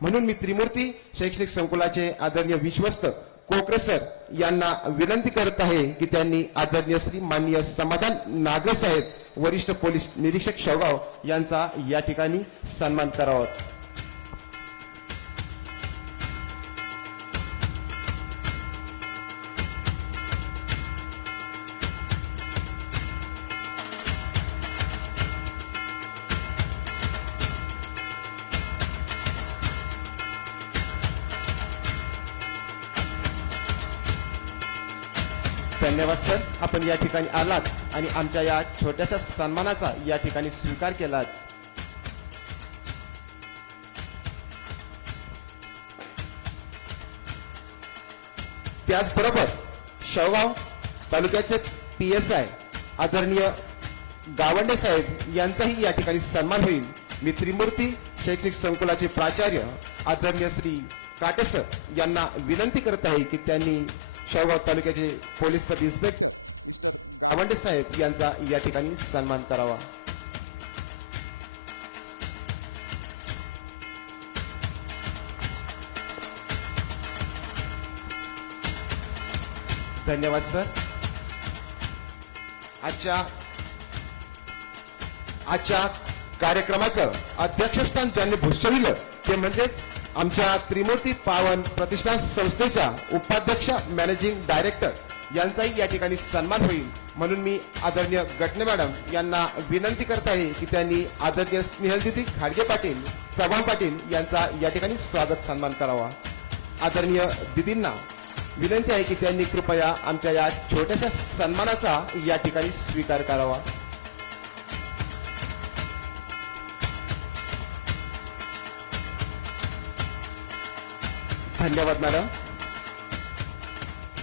म्हणून मी त्रिमूर्ती शैक्षणिक संकुलाचे आदरणीय विश्वस्त कोकरे सर यांना विनंती करत आहे की त्यांनी आदरणीय श्री माननीय समाधान नागरे साहेब वरिष्ठ पोलीस निरीक्षक शेवगाव यांचा या ठिकाणी सन्मान करावा। धन्यवाद सर, आपण या ठिकाणी आलात आणि आमच्या या छोट्याशा सन्मानाचा या ठिकाणी स्वीकार केलात। त्याचबरोबर शेवगाव तालुक्याचे PSI आदरणीय गावंडे साहेब यांचाही या ठिकाणी सन्मान होईल। मी त्रिमूर्ती शैक्षणिक संकुलाचे प्राचार्य आदरणीय श्री काटे सर यांना विनंती करत आहे की त्यांनी शेवगाव तालुक्याचे पोलीस सब इन्स्पेक्टर गावंडे साहेब यांचा या ठिकाणी सन्मान करावा। धन्यवाद सर। आजच्या कार्यक्रमाचं अध्यक्षस्थान ज्यांनी भूषविलं ते म्हणजेच आमच्या त्रिमूर्ती पावन प्रतिष्ठान संस्थेच्या उपाध्यक्ष मॅनेजिंग डायरेक्टर यांचाही या ठिकाणी सन्मान होईल। म्हणून मी आदरणीय गटने मॅडम यांना विनंती करत आहे की त्यांनी आदरणीय स्नेहलदीदी खाडगे पाटील चव्हाण पाटील यांचा या ठिकाणी स्वागत सन्मान करावा। आदरणीय दिदींना विनंती आहे की त्यांनी कृपया आमच्या या छोट्याशा सन्मानाचा या ठिकाणी स्वीकार करावा। धन्यवाद मॅडम।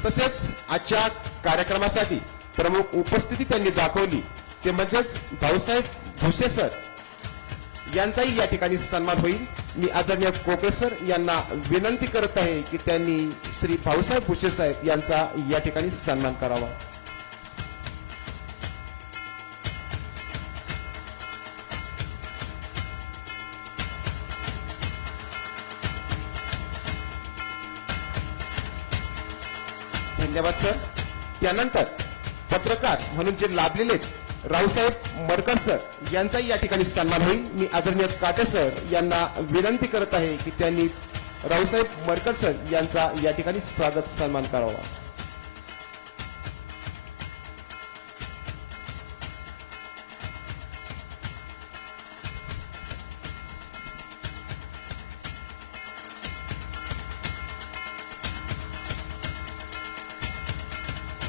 तसेच आजच्या कार्यक्रमासाठी प्रमुख उपस्थिती त्यांनी दाखवली ते म्हणजेच भाऊसाहेब भुसे सर यांचाही या ठिकाणी सन्मान होईल। मी आदरणीय कोकरे सर यांना विनंती करत आहे की त्यांनी श्री भाऊसाहेब भुसे साहेब यांचा या ठिकाणी सन्मान करावा। धन्यवाद सर। त्यानंतर पत्रकार म्हणून जे लाभलेले रावसाहेब मरकर सर यांचाही या ठिकाणी सन्मान होईल। मी आदरणीय काटे सर यांना विनंती करत आहे की त्यांनी रावसाहेब मरकर सर यांचा या ठिकाणी स्वागत सन्मान करावा।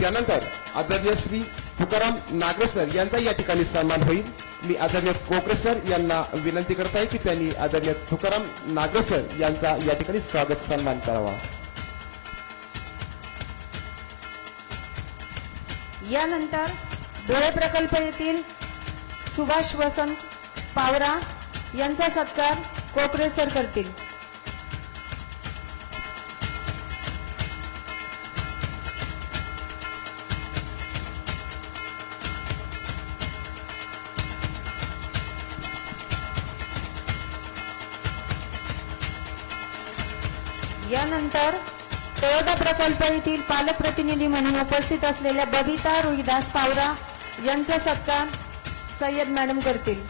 त्यानंतर आदरणीय श्री तुकाराम नागरे सर यांचा या ठिकाणी सन्मान होईल। मी आदरणीय कोकरे सर यांना विनंती करत आहे की त्यांनी आदरणीय तुकाराम नागरे सर यांचा या ठिकाणी स्वागत सन्मान करावा। यानंतर डोळे प्रकल्प येथील सुभाष वसंत पावरा यांचा सत्कार कोकरे सर करतील। यानंतर तळोदा प्रकल्प येथील पालक प्रतिनिधी म्हणून उपस्थित असलेल्या बबिता रोहिदास पावरा यांचा सत्कार सय्यद मॅडम करतील।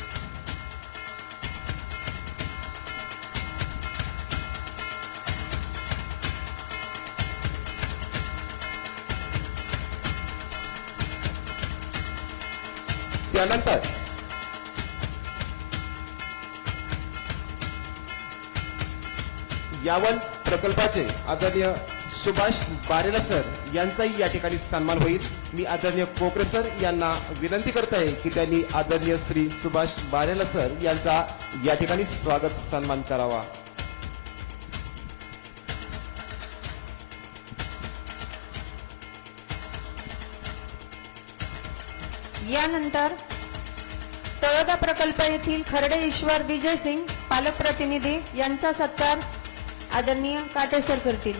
त्यानंतर यावल प्रकल्पाचे आदरणीय सुभाष बारेला सर यांचाही या ठिकाणी सन्मान होईल। मी आदरणीय कोकरे सर यांना विनंती करत आहे की त्यांनी आदरणीय श्री सुभाष बारेला सर यांचा या ठिकाणी स्वागत सन्मान करावा। यानंतर तळोदा प्रकल्प येथील खर्डे ईश्वर विजय सिंग पालक प्रतिनिधी यांचा सत्कार आदरणीय काटे सर करतील।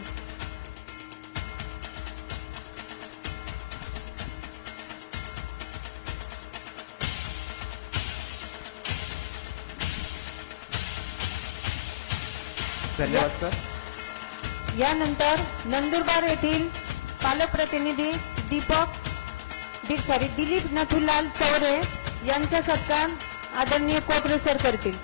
धन्यवाद सर. यानंतर नंदुरबार येथील पालकप्रतिनिधी दिलीप नथुलाल चौरे यांचा सत्कार आदरणीय कोकरे सर करतील.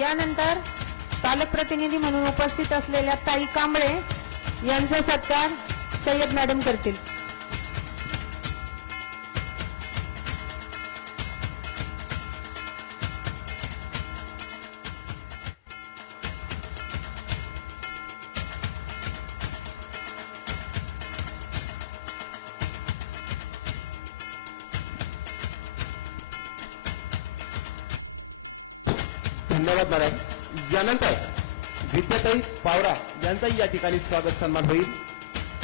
यानंतर पालकप्रतिनिधी म्हणून उपस्थित असलेल्या ताई कांबळे यांचा सत्कार सय्यद मॅडम करतील. धन्यवाद मॅडम. यानंतर विद्याताई पावरा यांचाही या ठिकाणी स्वागत सन्मान होईल.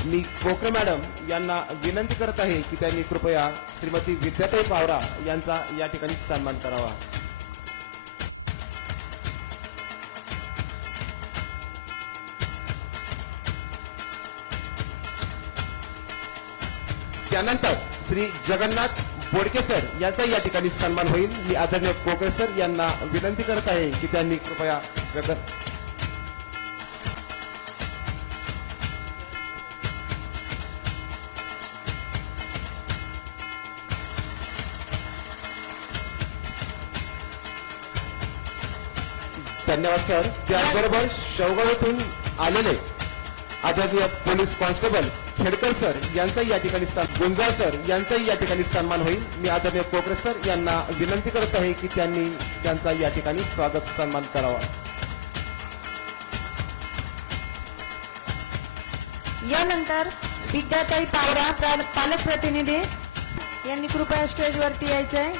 मी कोकरे मॅडम यांना विनंती करत आहे की त्यांनी कृपया श्रीमती विद्याताई पावरा यांचा या ठिकाणी सन्मान करावा. त्यानंतर श्री जगन्नाथ बोडके सर यांचा या ठिकाणी सन्मान होईल. मी आदरणीय कोकरे सर यांना विनंती करत आहे की त्यांनी कृपया धन्यवाद सर. त्याचबरोबर शेवगाव येथून आलेले आदरणीय पोलीस कॉन्स्टेबल खेडकर सर यांचाही या ठिकाणी गुंजाळ सर यांचाही या ठिकाणी सन्मान होईल. मी आदरणीय कोकरे सर यांना विनंती करत आहे की त्यांनी त्यांचा या ठिकाणी स्वागत सन्मान करावा. यानंतर विद्याताई पावरा पालकप्रतिनिधी यांनी कृपया स्टेजवरती यायचंय.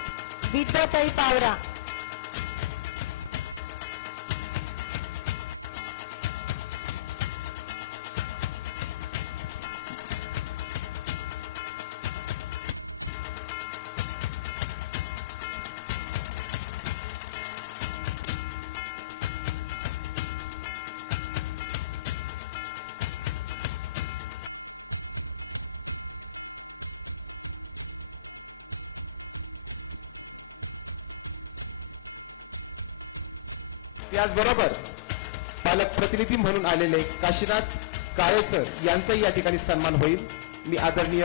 विद्याताई पावरा. त्याचबरोबर पालक प्रतिनिधी म्हणून आलेले काशीनाथ काळे सर यांचाही या ठिकाणी सन्मान होईल. मी आदरणीय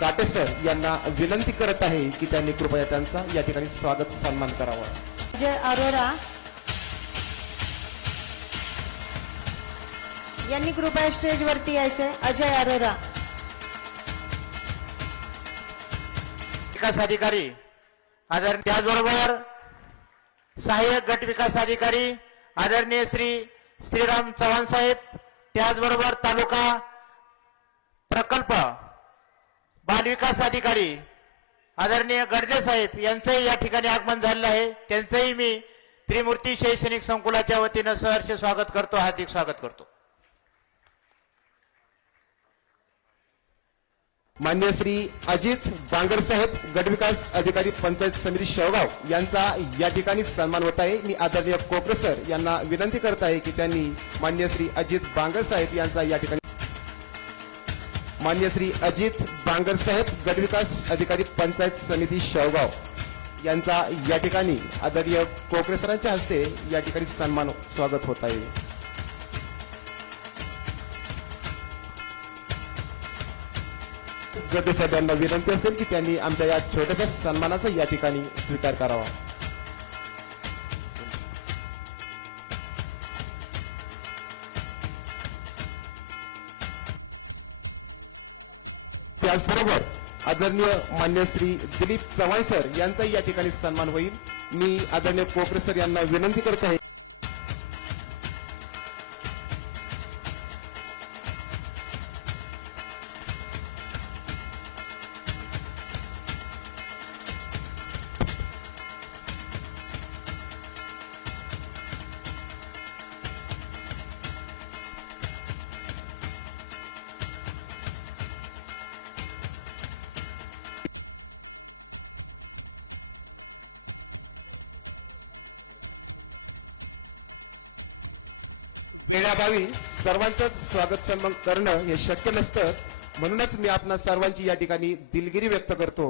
काटे सर यांना विनंती करत आहे की त्यांनी कृपया त्यांचा या ठिकाणी स्वागत सन्मान करावा. अजय अरोरा यांनी कृपया स्टेजवरती यायचंय. अजय अरोरा. विकास अधिकारी आदरणीय, त्याचबरोबर सहाय्यक गट विकास अधिकारी आदरणीय श्रीराम चव्हाण साहेब, त्याचबरोबर तालुका प्रकल्प बालविकास अधिकारी आदरणीय गडजे साहेब यांचंही या ठिकाणी आगमन झालेलं आहे. त्यांचंही मी त्रिमूर्ती शैक्षणिक संकुलाच्या वतीनं सहर्ष स्वागत करतो, हार्दिक स्वागत करतो. मान्य श्री अजित बांगर साहेब गटविकास अधिकारी पंचायत समिती शेवगाव यांचा या ठिकाणी सन्मान होत आहे. मी आदरणीय कोकरे सर यांना विनंती करत आहे की त्यांनी मान्य श्री अजित बांगर साहेब यांचा या ठिकाणी मान्य श्री अजित बांगर साहेब गटविकास अधिकारी पंचायत समिती शेवगाव यांचा या ठिकाणी आदरणीय कोकरे सरांच्या हस्ते या ठिकाणी सन्मान स्वागत होत आहे. गट साहेबांना विनंती असेल की त्यांनी आमच्या या छोट्याशा सन्मानाचा या ठिकाणी स्वीकार करावा. त्याचबरोबर आदरणीय मान्य श्री दिलीप चव्हाण सर यांचाही या ठिकाणी सन्मान होईल. मी आदरणीय कोकरे सर यांना विनंती करत आहे वेळाभावी सर्वांचंच स्वागत सन्मान करणं हे शक्य नसतं, म्हणूनच मी आपणा सर्वांची या ठिकाणी दिलगिरी व्यक्त करतो.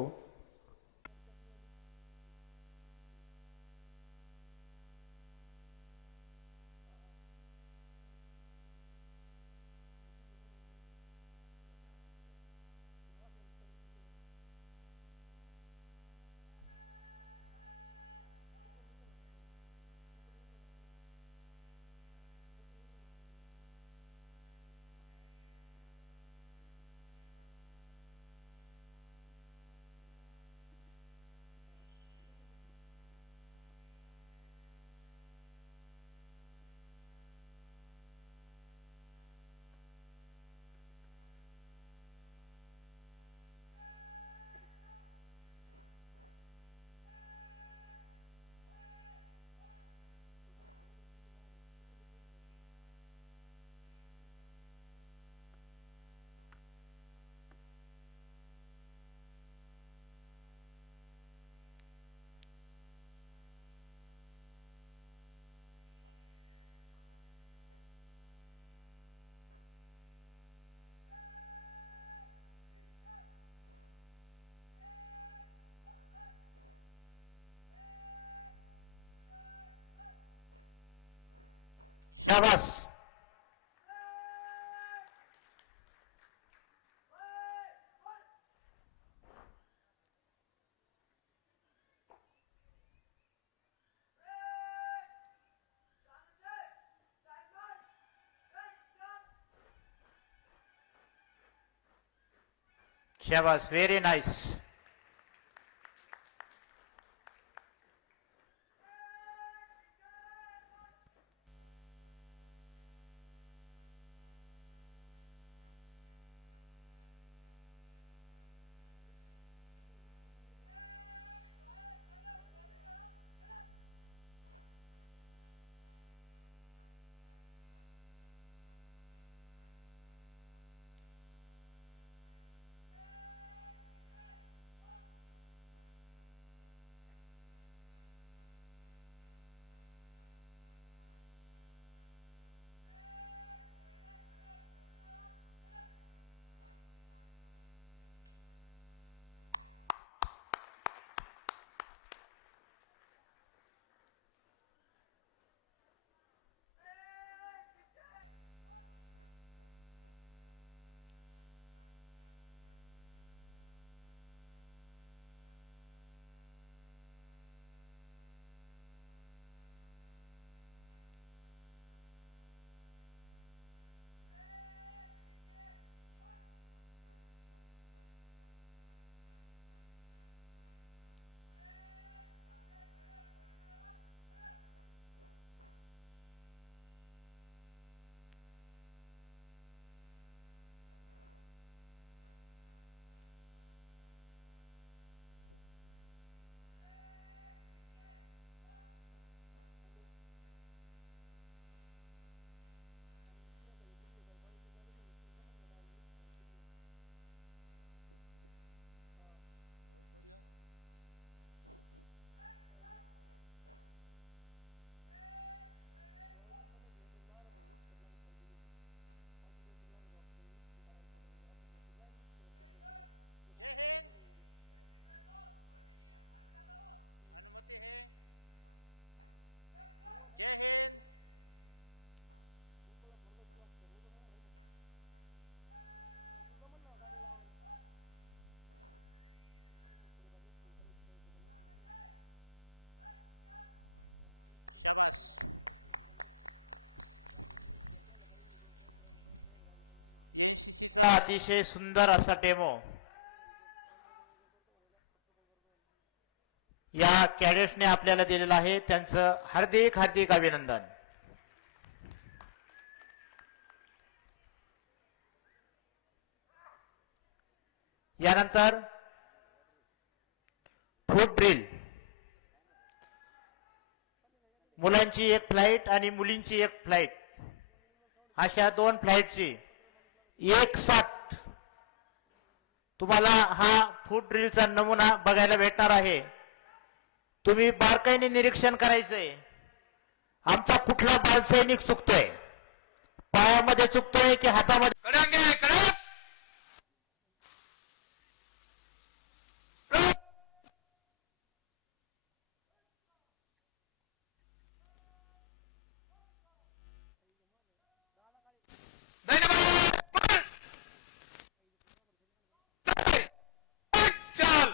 शाबास. शाबास, व्हेरी नाईस. अतिशय सुंदर असा डेमो या कॅडेट्सने आपल्याला दिलेला आहे. त्यांचं हार्दिक हार्दिक अभिनंदन. यानंतर फूड ड्रिल, मुलांची एक फ्लाइट आणि मुलींची एक फ्लाइट, अशा दोन फ्लाइटची एक साथ तुम्हाला हा फूड ड्रिलचा नमुना बघायला भेटणार आहे. तुम्ही बारकाईने निरीक्षण करायचंय. आमचा कुठला बालसैनिक चुकतोय, पायामध्ये चुकतोय की हातामध्ये? कडांगे कडक चल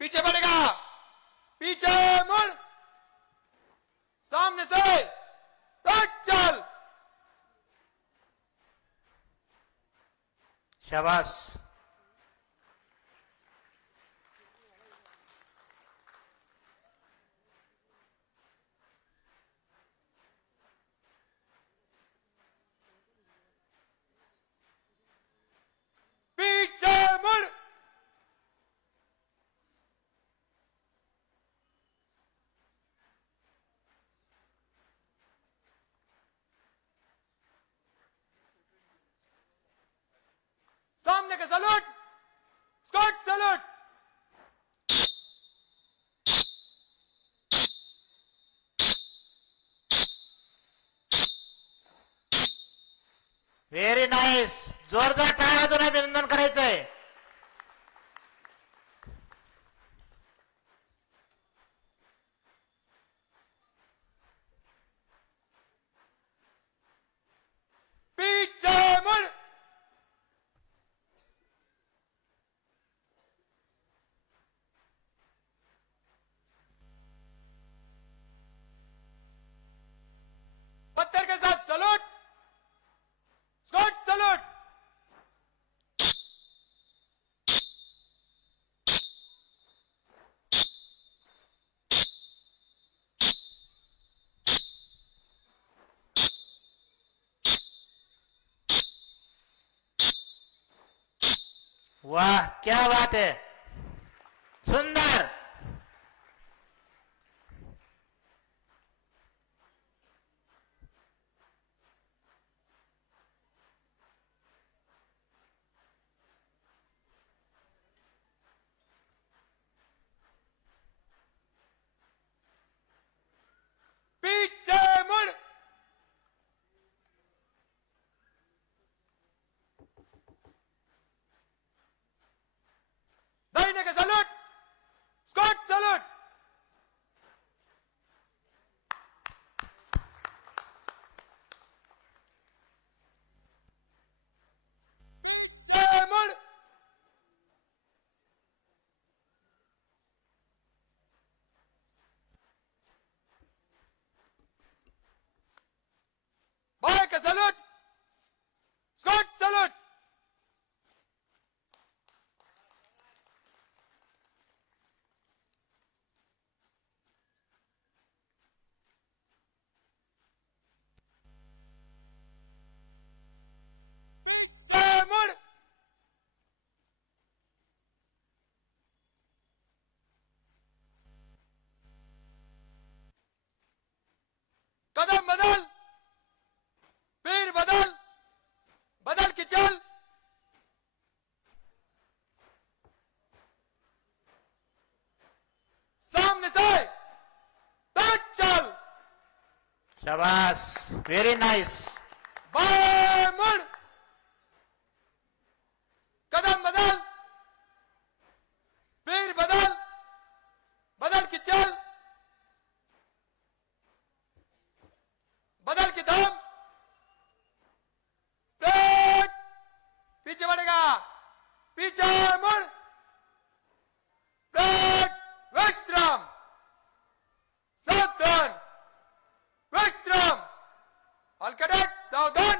पीछे बढ़ेगा पीछे मुड़ सामने से चल शाबास. पीछे मुड़ सामने का salute scout salute very nice. जोरदार टाळ्या वाजवून अभिनंदन करायचंय. पीछे मुड़ पत्थर के साथ सलूट स्कॉट सलूट वाह, क्या बात है. सुंदर. पीछे मुड़ दाहिने का सलूट स्कॉट सलूट मुड़ बाएं का सलूट स्कॉट सलूट मुड़ कदम बदल पैर बदल बदल के चल सामने से चल शाबास. Very nice. बाएं मुड़ कदम बदल पैर बदल बदल के चल बदल के दम पीछे मुड़ ब्रेक विश्राम सावधान विश्राम ऑल कैडेट सावधान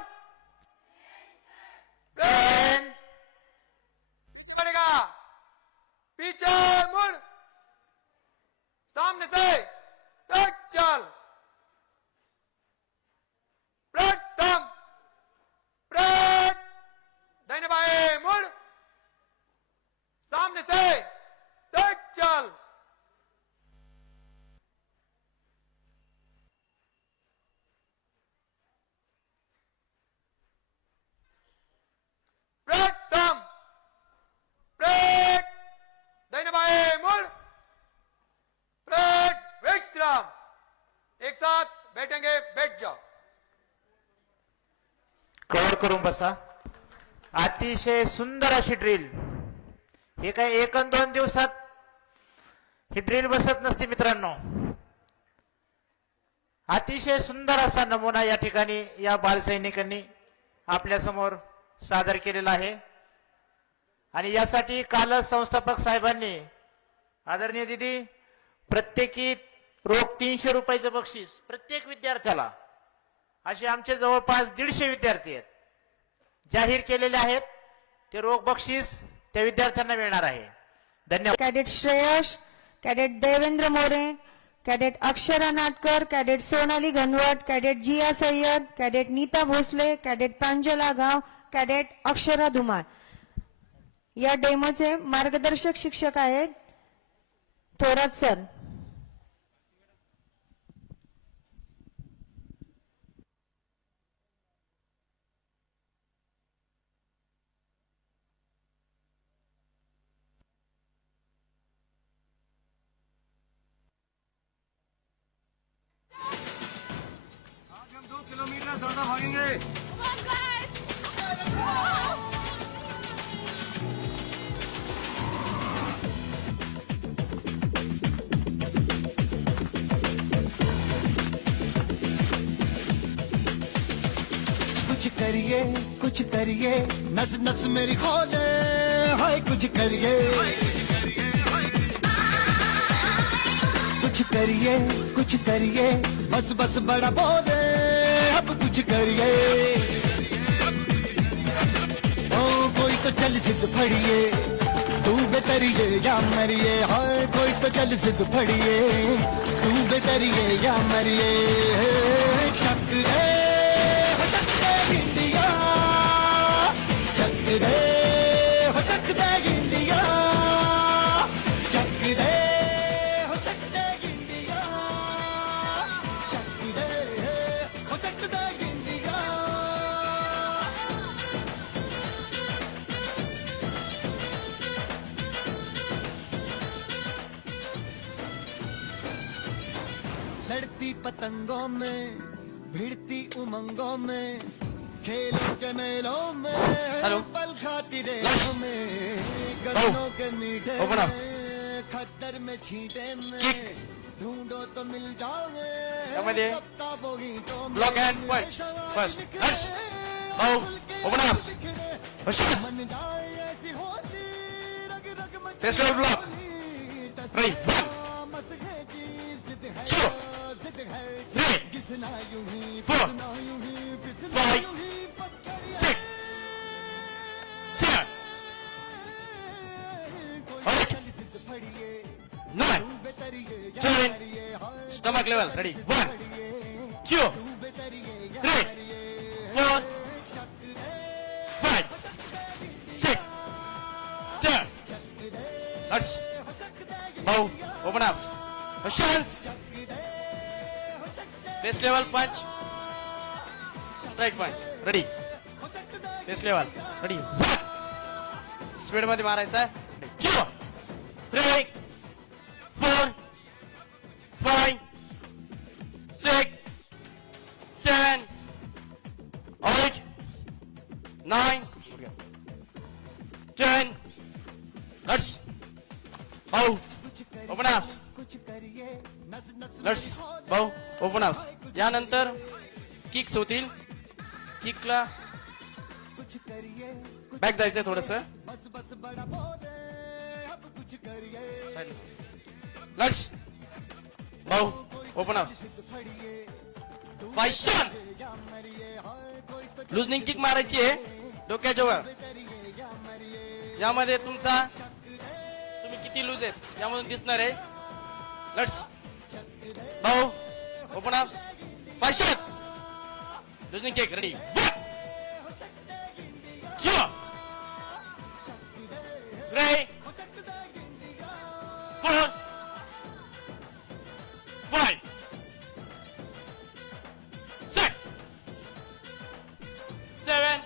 ब्रेक पड़ेगा पीछे मुड़ सामने से तक चल ब्रेक थम ब्रेक दाहिने बाएं मुड़ सामने से तक चल ब्रेक थम ब्रेक दाहिने बाएं मुड़ ब्रेक विश्राम एक साथ बैठेंगे बैठ जाओ कव्हर करून बसा. अतिशय सुंदर अशी ड्रिल. हे काय 1 अन 2 दिवसात ही ड्रिल बसत नसते मित्रांनो. अतिशय सुंदर असा नमुना या ठिकाणी या बालसैनिकांनी आपल्या समोर सादर केलेला आहे आणि यासाठी कालच संस्थापक साहेबांनी आदरणीय दिदी प्रत्येकी रोख 300 रुपयाचं बक्षीस प्रत्येक विद्यार्थ्याला असे आमचे जवळपास 150 विद्यार्थी आहेत जाहीर केलेले आहेत. ते रोख बक्षीस त्या विद्यार्थ्यांना मिळणार आहे. धन्यवाद. Cadet Shreyash, cadet Devendra More, cadet Akshara Natkar, cadet Sonali Ghanwat, cadet Jiya Sayyed, cadet Neeta Bhosale, cadet Pranjala Gav, cadet Akshara Dhumal. या डेमोचे मार्गदर्शक शिक्षक आहेत थोरात सर. आज हम 2 किलोमीटर ज्यादा भागेंगे. कुछ करिए नस नस मेरी खोले हाय कुछ करिए कुछ करिए बस बस बड़ा बोले अब कुछ करिए ओ कोई तो चल सिद्ध फड़िए तू बेतरिए या मरिए हाय कोई तो चल सिद्ध फड़िए तू बेतरिए या मरिए चक रे इंडिया चक रे हो चक दे इंडिया चक रे हो चक दे इंडिया चक रे हो चक दे इंडिया लड़ती पतंगों में भिड़ती उमंगों में खेलों के मेलों में पल खाती रेलों में गगनों के मीठे में खद्दर में छींटे में ढूंढो तो मिल जाओगे तख्ताबों गीतों में Block and punch. First. Let's. Oh. Open up. Push. मन जाए ऐसी होती रग रग में Face level block. Ready. 1, मसके की जिद है 2, जिद है 3, किसना यूं ही 4, फिसना यूं ही फिसना 5, यूं ही बस करिए 6, 7, कोई 8, चल जिद फड़िए 9, बेतरिए 10. Stomach level. Ready. 1, 2, 3, 4, 5, 6, 7. Let's. Bow. Open up. Chance. Face level punch. Strike punch. Ready. Face level. Ready. 1. Speed मध्ये मारायचा. 2, 3, 4, 5, 6, 7, 8, 9, 10. Let's. Bow. Open up. Let's भाऊ ओपन हाऊस. यानंतर किक्स होतील. किकला कुछ करिए बॅक जायचंय थोडस बस बस बड़ा बोले अब कुछ करिए लक्ष भाऊ open house five shots loosening kick मारायची आहे डोक्याच्या वर यामध्ये तुमचा तुम्ही किती लूज आहेत यामधून दिसणार आहे लट्स भाऊ open house five shots loosening kick ready Three, 4, 5, 6, 7,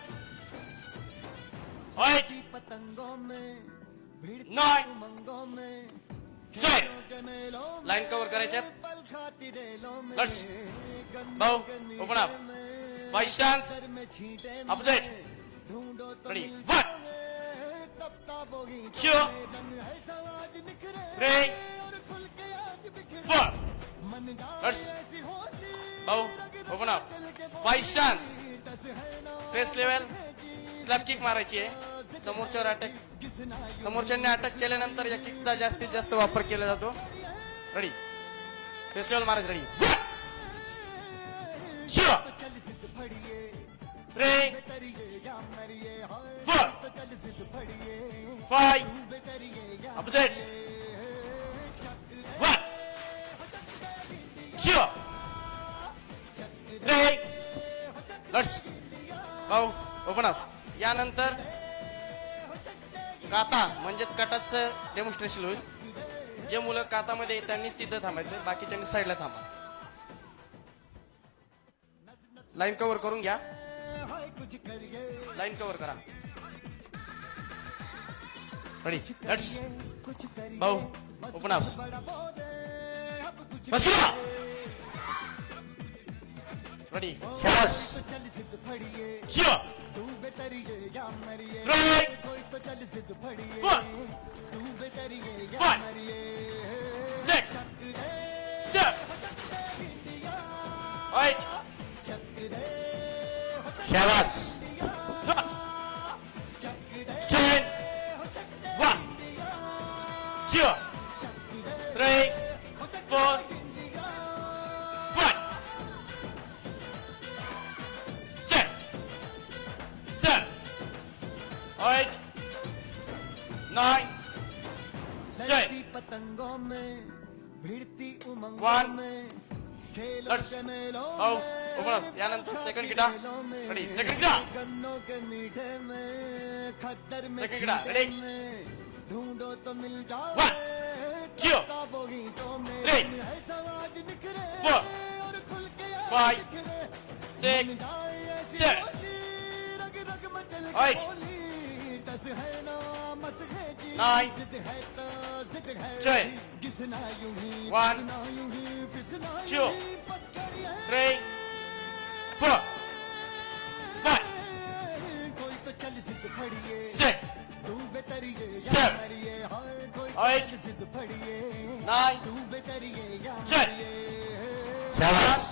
8, पतंगों में भिड़ती 9, उमंगों में 10. के मेलों में लाईन कव्हर करायच्यात पल खाती रेलों में लट्स भाऊ ओपन हाऊस फाय स्टॅन्स में छींटे ऑपोजिट ढूंढो तो रेडी मिल 1 तपता बोगी 2 है समाज निखरे 3 और खुल के आज बिखरे 4 मन जाओ लट्स ऐसी होती भाऊ open house five stance face level slap kick मारायची आहे समोरच्यावर अटॅक समोरच्यांनी अटॅक केल्यानंतर या किकचा जास्तीत जास्त वापर केला जातो रेडी फेस लेवल मारायचं रेडी 3 4 5 opposites 1 2 3 लेट्स भाऊ ओपन हाऊस यानंतर काता म्हणजेच कटाचं डेमॉन्स्ट्रेशन होईल जे मुलं कातामध्ये आहेत त्यांनीच तिथं थांबायचं बाकीच्यांनी साईडला थांबा लाईन कव्हर करून घ्या लाईन कव्हर करा रेडी लेट्स भाऊ ओपन हाऊस बसला रेडी शाबास जिओ राईट 4 5 6 7 8 शाबास 10 1 2 3 4 5 6 7 8 9 लड़ती पतंगों में भिड़ती उमंगों One. में खेलों Let's के मेलों भाऊ में ओपन हाऊस यानंतर सेकंड गिटा रेडी सेकंड गिटा गन्नों के मीठे में खद्दर में Second गिटा, छींटे ready? में ढूंढो तो मिल जाओ 1 2 बोगीचों में 3 है समाज निखरे 4 और खुल के 5 बिखरे 6 जाए ऐसी 7 होती, रग रग मचल Eight. बोली टस है ना मस है जी 9 जिद है तो जिद है 10 घिसना यूं ही 1 घिसना यूं ही फिसना 2 यूं ही बस करिए 3 4 5 कोई तो चल जिद फड़िए 6 डूबे तरिए या 7 मरिए हाय कोई तो 8 चल जिद फड़िए 9 डूबे तरिए या 10 शाबास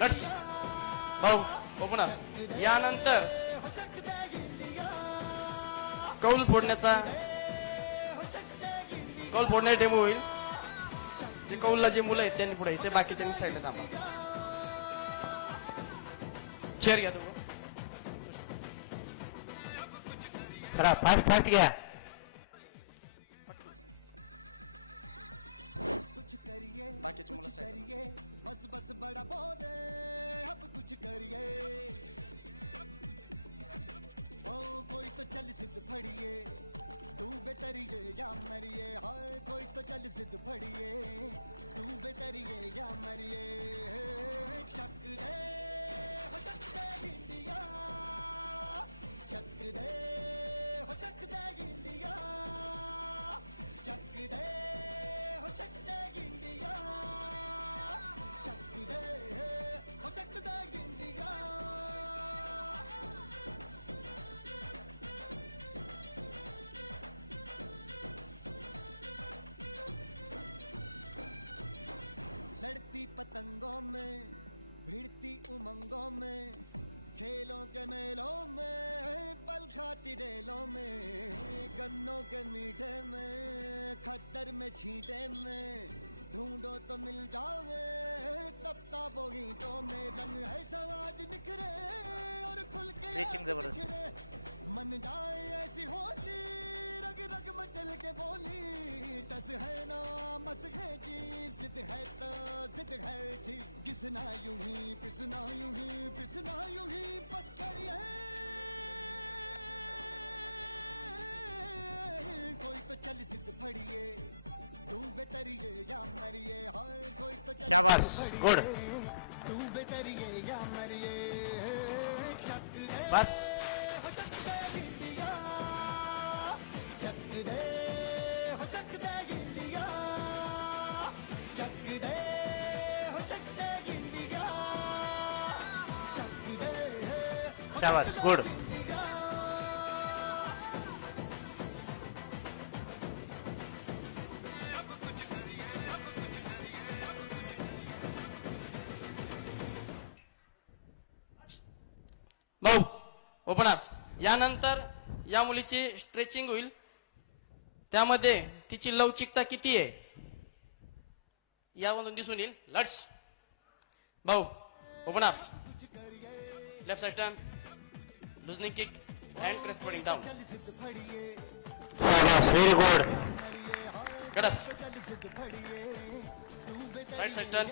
लेट्स भाऊ ओपन हाऊस यानंतर कौल फोडण्याचा कौल फोडण्याचा डेमो होईल जे कौलला जे मुलं आहेत त्यांनी पुढे यायचे बाकीच्यांनी साईडला थांबा चेअर घ्या तुम्ही खरा फास्ट फास्ट घ्या बस गुड तू बेतरिए या मरिए चक दे बस हो चक दे इंडिया चक दे हो चक दे इंडिया चक दे हो चक दे इंडिया चक दे शाबास गुड भाऊ ओपनर्स यानंतर या मुलीची स्ट्रेचिंग होईल त्यामध्ये तिची लवचिकता किती आहे यामधून दिसून येईल लट्स भाऊ openers left side turn loosening kick hand क्रेस्ट पडिंग डाऊन शाबास व्हेरी गुड गडप्स राइट साइड टर्न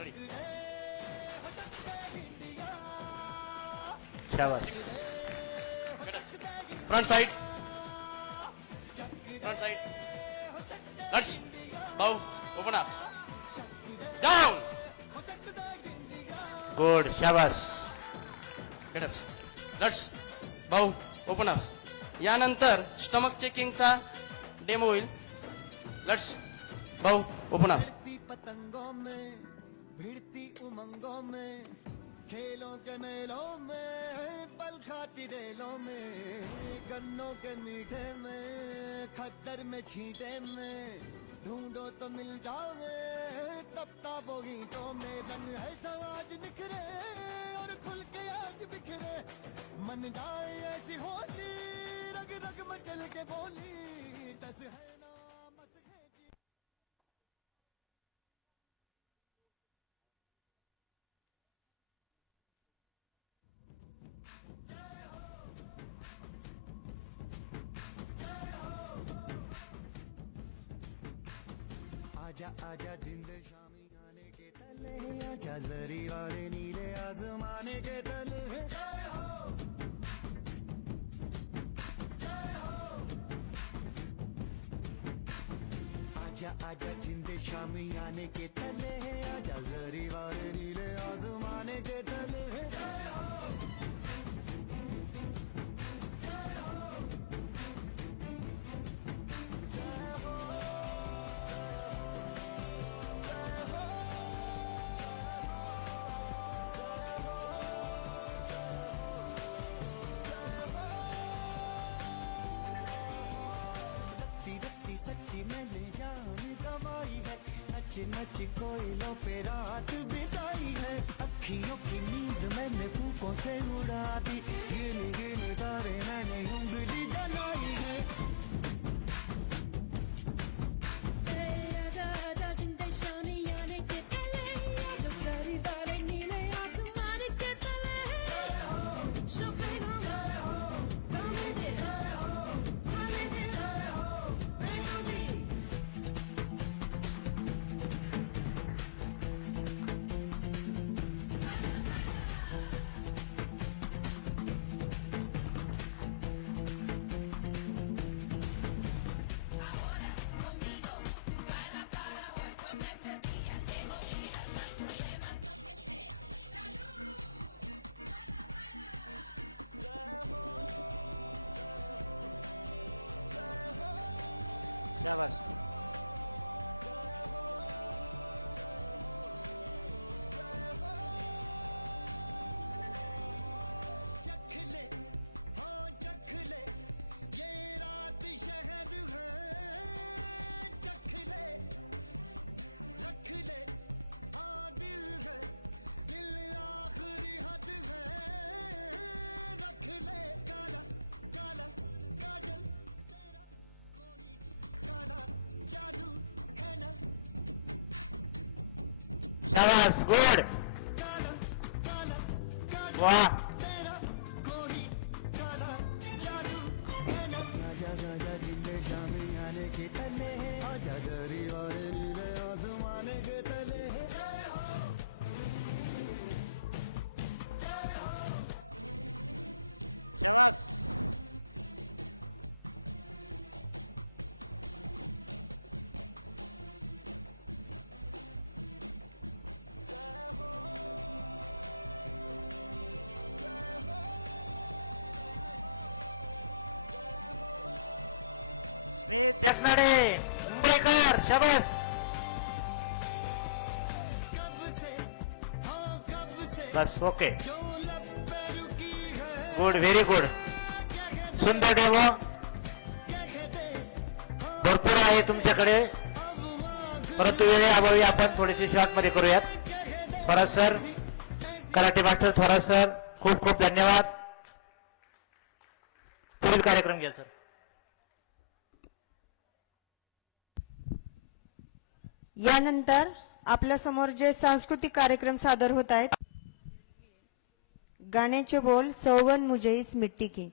रेडी शाबास फ्रंट साइड लेट्स भाऊ ओपनर्स डाऊन गुड शाबास गडप्स लेट्स भाऊ ओपनर्स यानंतर स्टमक चेकिंगचा डेमो होईल लेट्स भाऊ ओपनर्स भिड़ती पतंगों में भिड़ती उमंगों में खेलों के मेलों में पल खाती रेलों में गन्नों के मीठे में खद्दर में छींटे में ढूंढो तो मिल जाओगे तब ताबो गीतों में रंग है समाज निखरे और खुल के आज बिखरे मन जाए ऐसी होली रग रग मचल के बोली दस है ना मस है जी आजा आजा जिंद शामी आने के तले आजा जरी वाले नीले आसमाने के तले आजा आजा जिंद शामी आने के तले आजा जरी वाले नीले आसमाने के तले रत्ती रत्ती सच्ची मैंने जान कमाई है नच नच कोयलों पे रात बिताई है अखियों की नींद मैंने फूकों से उड़ा दी गिन गिन तारे मैंने उंगली जलाई है आजा आजा जिंदे शानी आने के तले आजा सारी तारे नीले आसमान के तले shopping come and dance come and dance bring on me शाबास गुड वाह आजा आजा जिंदे शामी आने के तले आजा जरी वाले नीले आसमाने के तले बस ओके गुड व्हेरी गुड सुंदर डेमो भरपूर आहे तुमच्याकडे परंतु वेळेअभावी आपण थोडीशी शॉर्ट मध्ये करूयात Thorat sir karate master Thorat sir खूप खूप धन्यवाद पुढील कार्यक्रम घ्या सर यानंतर आपल्या समोर जे सांस्कृतिक कार्यक्रम सादर होत आहेत गाण्याचे बोल सौगन मुझे इस मिट्टी की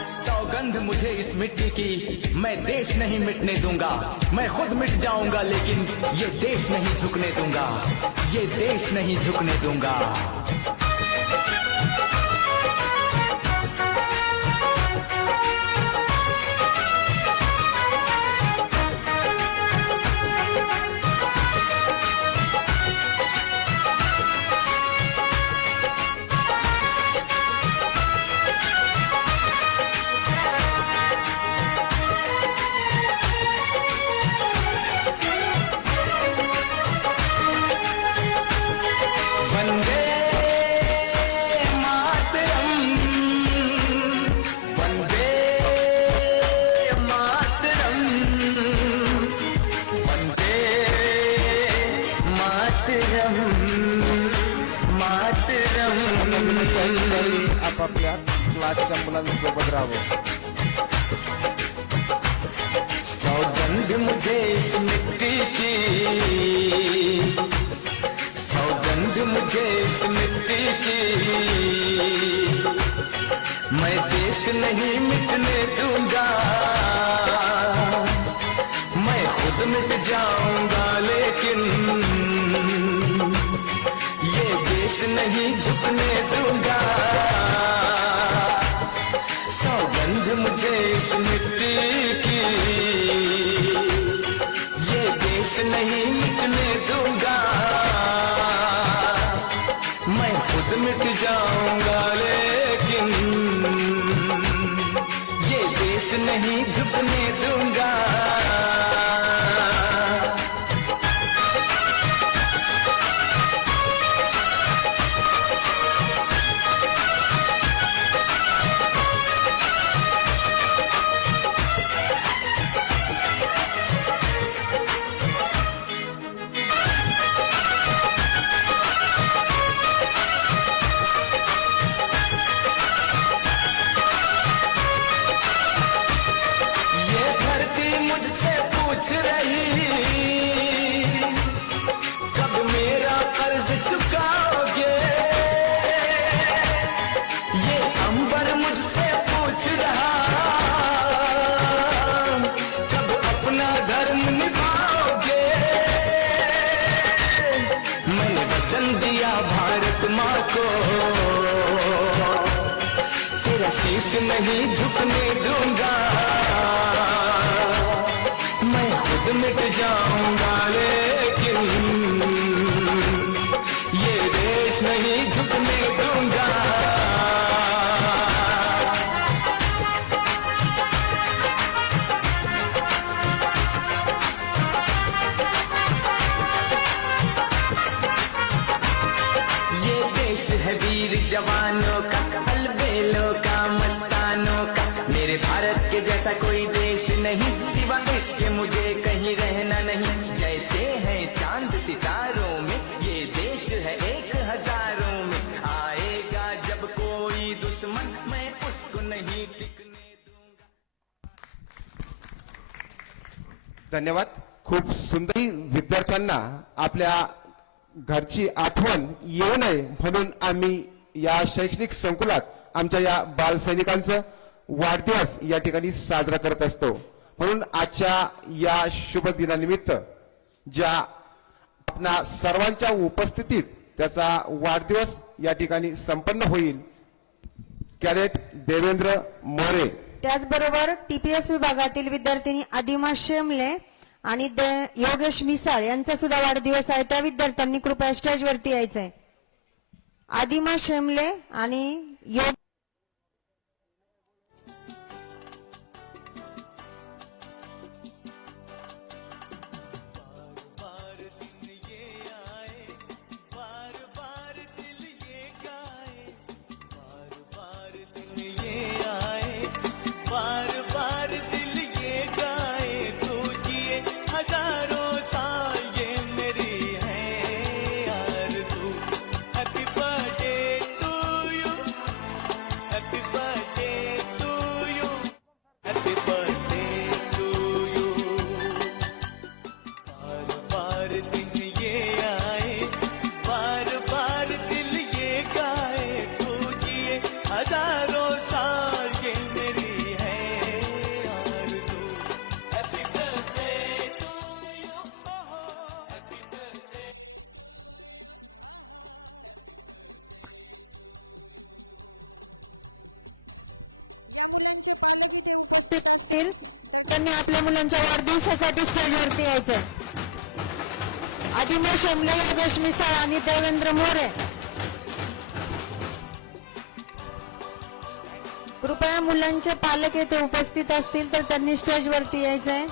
सौगंध मुझे इस मिट्टी की मैं देश नहीं मिटने दूंगा मैं खुद मिट जाऊंगा लेकिन ये देश नहीं झुकने दूंगा ये देश नहीं झुकने दूंगा वंदे मातरम वंदे मातरम वंदे मातरम मातरम आपापल्या क्लासच्या मुलांसोबत राहावं सौगंध मुझे इस मिट्टी की सौगंध मुझे इस मिट्टी की मैं देश नहीं मिटने दूंगा मैं खुद मिट जाऊंगा लेकिन ये देश नहीं झुकने दूंगा सौगंध मुझे इस मिट्टी की ये देश नहीं मिटने दूंगा मैं खुद मिट जाऊंगा लेकिन ये देश नहीं झुकने दूंगा ये धरती मुझसे पूछ रही कब मेरा कर्ज चुकाओगे ये अंबर मुझसे पूछ रहा कब अपना धर्म निभाओगे मैंने वचन दिया भारत माँ को तेरा शीश नहीं झुकने दूंगा मैं खुद मिट जाऊंगा लेकिन ये देश नहीं झुकने दूंगा ये देश है वीर जवानों का अलबेलों का मस्तानों का मेरे भारत के जैसा कोई देश नहीं सिवा इसके मुझे कहीं रहना नहीं जैसे है चांद सितारों में ये देश है एक हजारों में आएगा जब कोई दुश्मन मैं उसको नहीं टिकने दूंगा धन्यवाद खूप सुंदर विद्यार्थ्यांना आपल्या घरची आठवण येऊ नये म्हणून आम्ही या शैक्षणिक संकुलात आमच्या या बालसैनिकांचं वाढदिवस या ठिकाणी साजरा करत असतो म्हणून आजच्या या शुभ दिनानिमित्त ज्या आपणा सर्वांच्या उपस्थितीत त्याचा वाढदिवस या ठिकाणी संपन्न होईल कॅडेट देवेंद्र मोरे त्याचबरोबर टीपीएस विभागातील विद्यार्थिनी आदिमा शेमले आणि योगेश मिसाळ यांचा सुद्धा वाढदिवस आहे. त्या विद्यार्थ्यांनी कृपया स्टेजवरती यायचंय. आदिमा शेमले आणि योग बार दिन ये आए, बार बार दिल ये गाए, बार बार दिन ये आए, बार बार दिल ये गाए, तू जिए हजारों साल ये मेरी है आरज़ू. Happy birthday to you, happy birthday to you, happy birthday to you. बार बार दिन ये आए, बार बार दिल ये गाए, तू जिए हजारों साल ये मेरी है आरज़ू. Happy birthday to you, happy birthday. त्यांनी आपल्या मुलांच्या वाढदिवसासाठी स्टेजवरती यायचंय. आदिमा शेमले, योगेश मिसाळ आणि देवेंद्र मोरे. कृपया मुलांचे पालक येथे उपस्थित असतील तर त्यांनी स्टेजवरती यायचंय.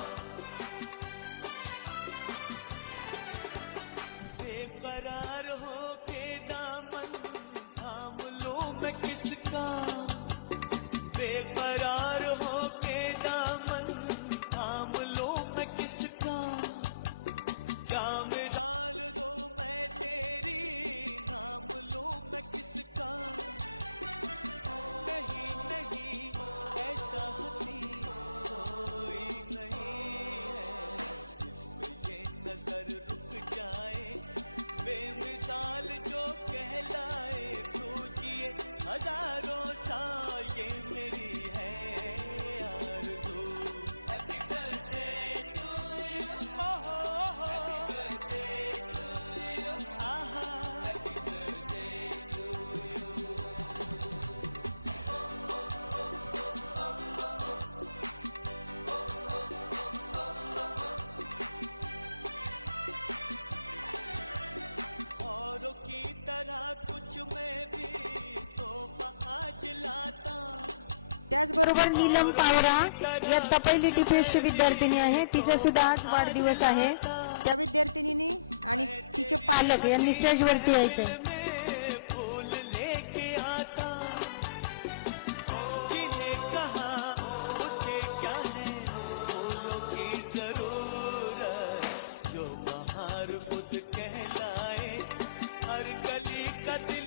बेकरार हो के दामन थाम लूं मैं किसका, बेकरार हो के दामन थाम लूं मैं किसका, क्या मेरा बरोबर नीलम पावरा इयत्ता पहिली टीपीएसची विद्यार्थिनी आहे. तिचा सुद्धा आज वाढदिवस आहे. त्या- पालक यांनी स्टेजवरती यायचंय. फूल लेके आता, जिन्हें कहा उसे क्या है फूलों की जरूरत, जो बहार खुद कहलाए, हर गली का दिल.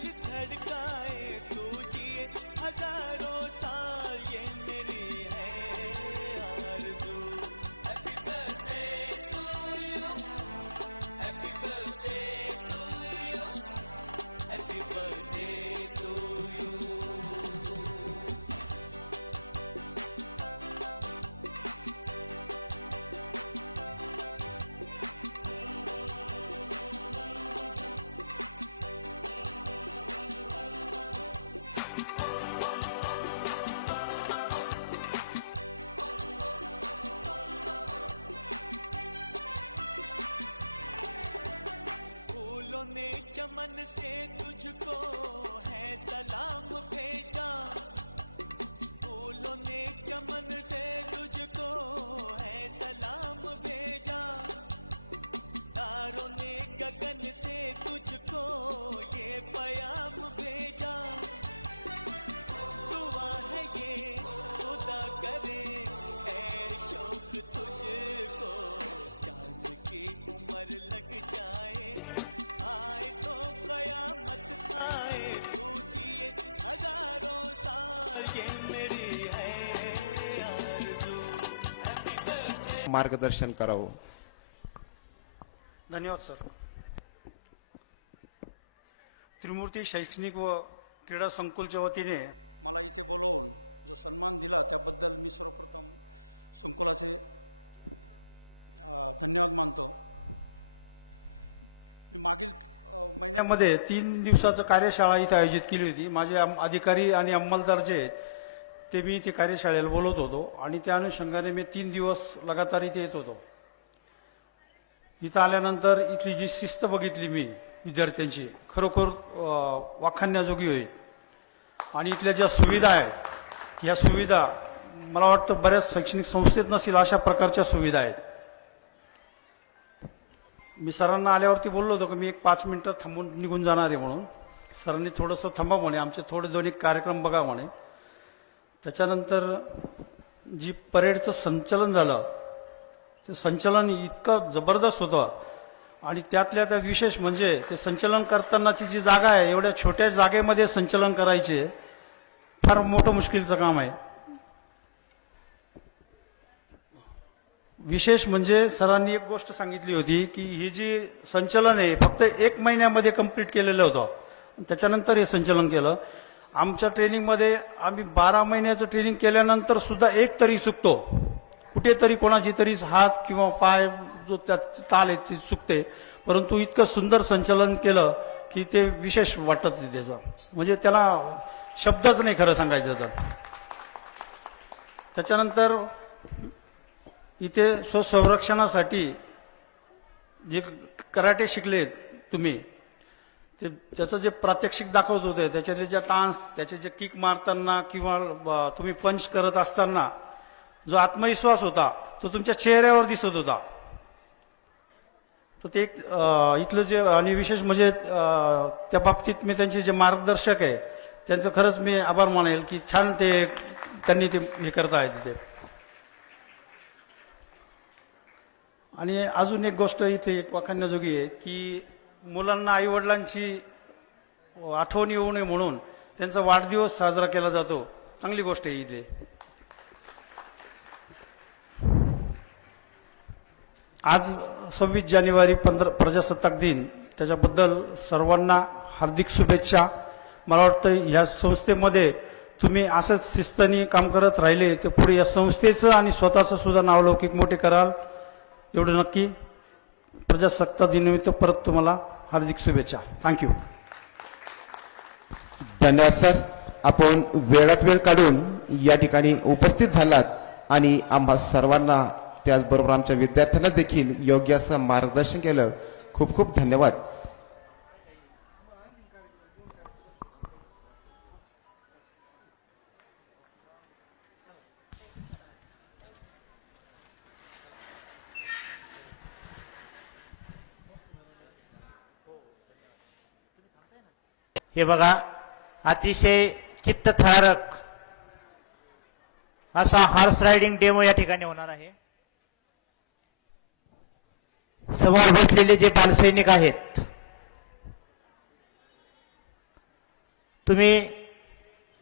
मार्गदर्शन करावं. धन्यवाद सर. त्रिमूर्ती शैक्षणिक व क्रीडा संकुलच्या वतीने मध्ये 3 दिवसाचं कार्यशाळा इथे आयोजित केली होती. माझे अधिकारी आणि अंमलदार जे आहेत ते मी इथे कार्यशाळेला बोलवत होतो आणि त्या अनुषंगाने मी 3 दिवस लगातार इथे येत होतो. इथं आल्यानंतर इथली जी शिस्त बघितली मी विद्यार्थ्यांची खरोखर वाखाणण्याजोगी होईल. आणि इथल्या ज्या सुविधा आहेत या सुविधा मला वाटतं बऱ्याच शैक्षणिक संस्थेत नसेल अशा प्रकारच्या सुविधा आहेत. मी सरांना आल्यावरती बोललो होतो की मी एक 5 मिनिटं थांबून निघून जाणार आहे म्हणून. सरांनी थोडंसं थांबा म्हणे, आमचे थोडे 2-1 कार्यक्रम बघा म्हणे. त्याच्यानंतर जी परेडचं संचलन झालं ते संचलन इतकं जबरदस्त होतं. आणि त्यातल्या त्यात विशेष म्हणजे ते संचलन करतानाची जी जागा आहे एवढ्या छोट्या जागेमध्ये संचलन करायचे फार मोठं मुश्किलचं काम आहे. विशेष म्हणजे सरांनी एक गोष्ट सांगितली होती की ही जी संचलन आहे फक्त 1 महिन्यामध्ये कंप्लीट केलेलं होतं. त्याच्यानंतर हे संचलन केलं. आमच्या ट्रेनिंगमध्ये आम्ही 12 महिन्याचं ट्रेनिंग केल्यानंतर सुद्धा एक तरी चुकतो, कुठेतरी कोणाची तरी हात किंवा पाय जो त्यात ताल आहे ती चुकते. परंतु इतकं सुंदर संचलन केलं की ते विशेष वाटत नाही त्याचं, म्हणजे त्याला शब्दच नाही खरं सांगायचं तर. त्याच्यानंतर इथे स्वसंरक्षणासाठी जे कराटे शिकलेत तुम्ही ते त्याचं जे प्रात्यक्षिक दाखवत होते त्याच्यातले जे डान्स त्याचे जे किक मारताना किंवा तुम्ही पंच करत असताना जो आत्मविश्वास होता तो तुमच्या चेहऱ्यावर दिसत होता. तर ते एक इथलं जे आणि विशेष म्हणजे त्या बाबतीत मी त्यांचे जे मार्गदर्शक आहे त्यांचं खरंच मी आभार मानेल की छान ते त्यांनी ते हे करता आहे तिथे. आणि अजून एक गोष्ट इथे एक वाखाणण्याजोगी आहे की मुलांना आईवडिलांची आठवण येऊ नये म्हणून त्यांचा वाढदिवस साजरा केला जातो. चांगली गोष्ट आहे इथे. आज 26 जानेवारी प्रजासत्ताक दिन, त्याच्याबद्दल सर्वांना हार्दिक शुभेच्छा. मला वाटतं ह्या संस्थेमध्ये तुम्ही असंच शिस्तीने काम करत राहिले तर पुढे या संस्थेचं आणि स्वतःचं सुद्धा नावलौकिक मोठे कराल एवढं नक्की. प्रजासत्ताक दिनानिमित्त परत तुम्हाला हार्दिक शुभेच्छा. थँक्यू. धन्यवाद सर. आपण वेळात वेळ काढून या ठिकाणी उपस्थित झालात आणि आम्हा सर्वांना त्याचबरोबर आमच्या विद्यार्थ्यांना देखील योग्य असं मार्गदर्शन केलं. खूप खूप धन्यवाद. हे बघा अतिशय चित्तथरारक असा हॉर्स रायडिंग डेमो या ठिकाणी होणार आहे. समोर बसलेले जे बालसैनिक आहेत तुम्ही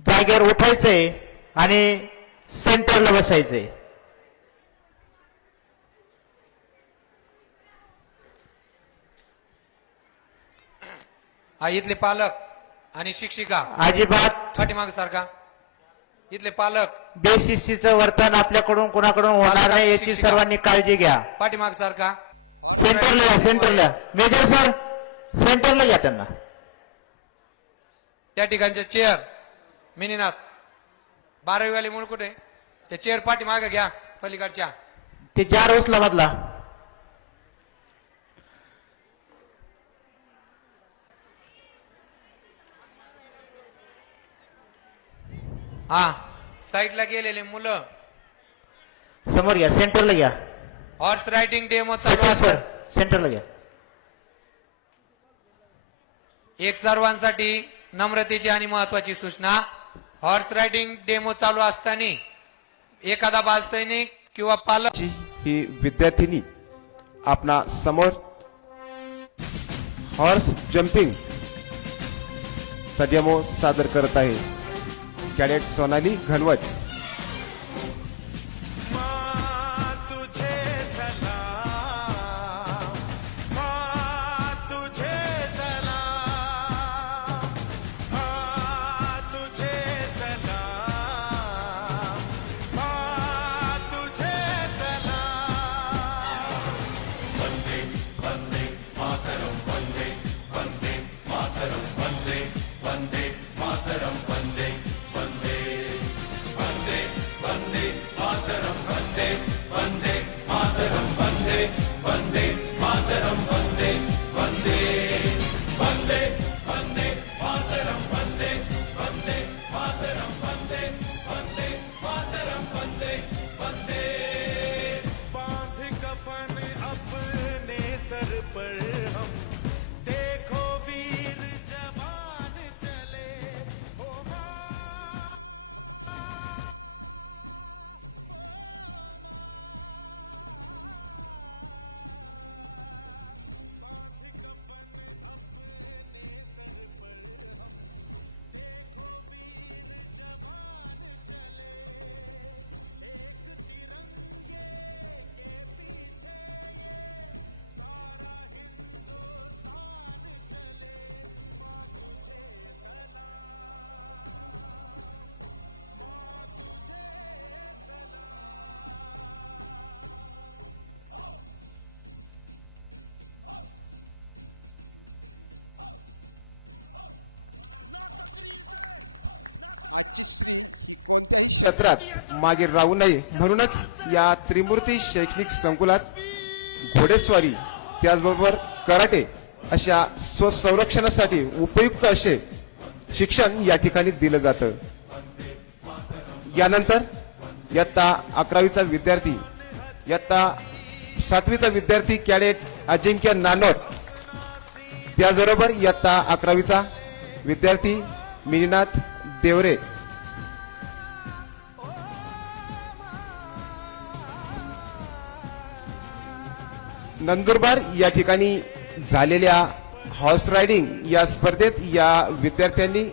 जागेवर उठायचंय आणि सेंटरला बसायचंय. इथले पालक आणि शिक्षिका अजिबात पाठीमाग सारखा. इथले पालक बेशिस्तीचं वर्तन आपल्याकडून कोणाकडून होणार नाही याची सर्वांनी काळजी घ्या. पाठीमाग सारखा. सेंटरला या, सेंटरला. मेजर सर सेंटरला या त्यांना. त्या ठिकाणचे चेअर मिनीनाथ 12वी वाले मूळ कुठे ते चेअर पाठीमाग घ्या पलीकडच्या. ते 4 उचला मधला. हा साईडला गेलेले मुलं समोर घ्या, सेंटरला घ्या. हॉर्स रायडिंग डेमो चालू सर असतं. सेंटरला घ्या. एक सर्वांसाठी नम्रतेची आणि महत्वाची सूचना. हॉर्स रायडिंग डेमो चालू असताना एखादा बालसैनिक किंवा पालक ही विद्यार्थिनी आपणा समोर हॉर्स जम्पिंग चा डेमो सादर करत आहे. कॅडेट सोनाली घनवट. सत्रात मागे राहू नये म्हणूनच या त्रिमूर्ती शैक्षणिक संकुलात घोडेस्वारी त्याचबरोबर कराटे अशा स्वसंरक्षणासाठी उपयुक्त असे शिक्षण या ठिकाणी दिलं जातं. यानंतर इयत्ता 11वीचा विद्यार्थी, इयत्ता 7वीचा विद्यार्थी कॅडेट अजिंक्य नानोर, त्याचबरोबर इयत्ता 11वीचा विद्यार्थी मिनीनाथ देवरे. नंदुरबार या ठिकाणी झालेल्या हॉर्स रायडिंग या स्पर्धेत या विद्यार्थ्यांनी